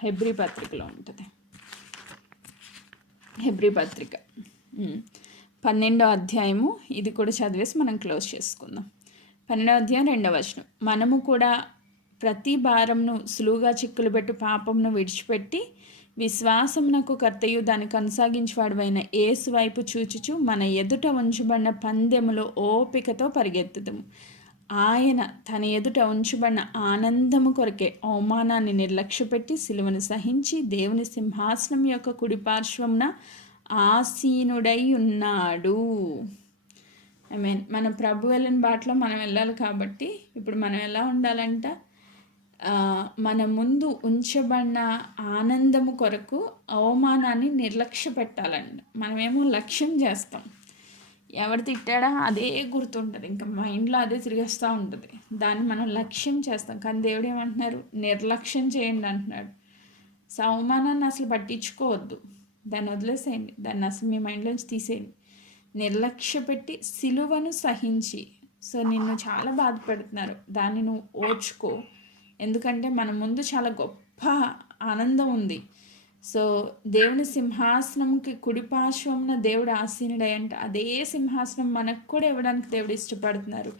హెబ్రీ పత్రికలో ఉంటుంది. హెబ్రీ పత్రిక 12వ అధ్యాయము, ఇది కూడా చదివేసి మనం క్లోజ్ చేసుకుందాం. 12వ అధ్యాయం 2వ వచనం. మనము కూడా ప్రతి భారంను సులువుగా చిక్కులు పెట్టు పాపంను విడిచిపెట్టి విశ్వాసమునకు కర్తయు దాన్ని కొనసాగించేవాడువైన యేసు వైపు చూచుచు మన ఎదుట ఉంచబడిన పందెములో ఓపికతో పరిగెత్తుదము. ఆయన తన ఎదుట ఉంచబడిన ఆనందము కొరకే అవమానాన్ని నిర్లక్ష్యపెట్టి సిలువను సహించి దేవుని సింహాసనం యొక్క కుడిపార్శ్వమున ఆసీనుడై ఉన్నాడు. మన ప్రభు వెళ్ళిన బాటలో మనం వెళ్ళాలి. కాబట్టి ఇప్పుడు మనం ఎలా ఉండాలంట, మన ముందు ఉంచబడిన ఆనందము కొరకు అవమానాన్ని నిర్లక్ష్య పెట్టాలండి. మనమేమో లక్ష్యం చేస్తాం, ఎవరు తిట్టాడా అదే గుర్తుంటుంది, ఇంకా మైండ్లో అదే తిరిగేస్తూ ఉంటుంది, దాన్ని మనం లక్ష్యం చేస్తాం. కానీ దేవుడు ఏమంటున్నారు, నిర్లక్ష్యం చేయండి అంటున్నాడు. సో అవమానాన్ని అసలు పట్టించుకోవద్దు, దాన్ని వదిలేసేయండి, దాన్ని అసలు మీ మైండ్లోంచి తీసేయండి. నిర్లక్ష్య పెట్టి సిలువను సహించి, సో నిన్ను చాలా బాధ పెడుతున్నారు, దాన్ని నువ్వు ఓర్చుకో. ఎందుకంటే మన ముందు చాలా గొప్ప ఆనందం ఉంది. సో దేవుని సింహాసనంకి కుడిపార్శ్వమున దేవుడు ఆసీనుడై అంటే అదే సింహాసనం మనకు కూడా ఇవ్వడానికి దేవుడు ఇష్టపడుతున్నారు.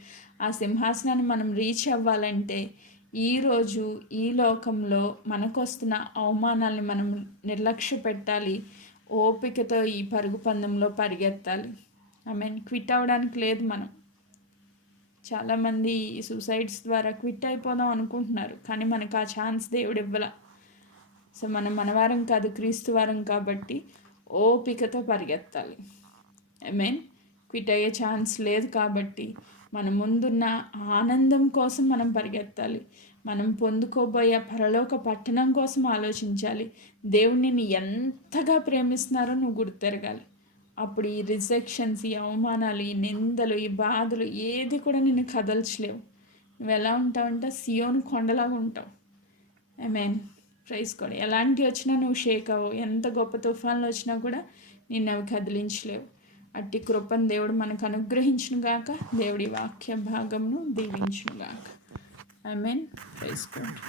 ఆ సింహాసనాన్ని మనం రీచ్ అవ్వాలంటే ఈరోజు ఈ లోకంలో మనకు వస్తున్న అవమానాల్ని మనం నిర్లక్ష్య పెట్టాలి, ఓపికతో ఈ పరుగు పందెంలో పరిగెత్తాలి. క్విట్ అవ్వడానికి లేదు. మనం చాలామంది సూసైడ్స్ ద్వారా క్విట్ అయిపోదాం అనుకుంటున్నారు, కానీ మనకు ఆ ఛాన్స్ దేవుడు ఇవ్వాల. సో మనం మనవారం కాదు, క్రీస్తు వారం కాబట్టి ఓపికతో పరిగెత్తాలి. క్విట్ అయ్యే ఛాన్స్ లేదు కాబట్టి మన ముందున్న ఆనందం కోసం మనం పరిగెత్తాలి. మనం పొందుకోబోయే పరలోక పట్టణం కోసం ఆలోచించాలి. దేవుడిని నిన్ను ఎంతగా ప్రేమిస్తున్నారో నువ్వు గుర్తెరగాలి. అప్పుడు ఈ రిజెక్షన్స్, ఈ అవమానాలు, ఈ నిందలు, ఈ బాధలు ఏది కూడా నిన్ను కదల్చలేవు. నువ్వు ఎలా ఉంటావంటే సియోను కొండలాగా ఉంటావు. ప్రైజ్ కూడా ఎలాంటివి వచ్చినా నువ్వు షేక్ అవ్వవు. ఎంత గొప్ప తుఫాన్లు వచ్చినా కూడా నిన్ను అవి కదిలించలేవు. అట్టి కృపను దేవుడు మనకు అనుగ్రహించును గాక. దేవుడి వాక్య భాగమును దీవించును గాక. Praise God.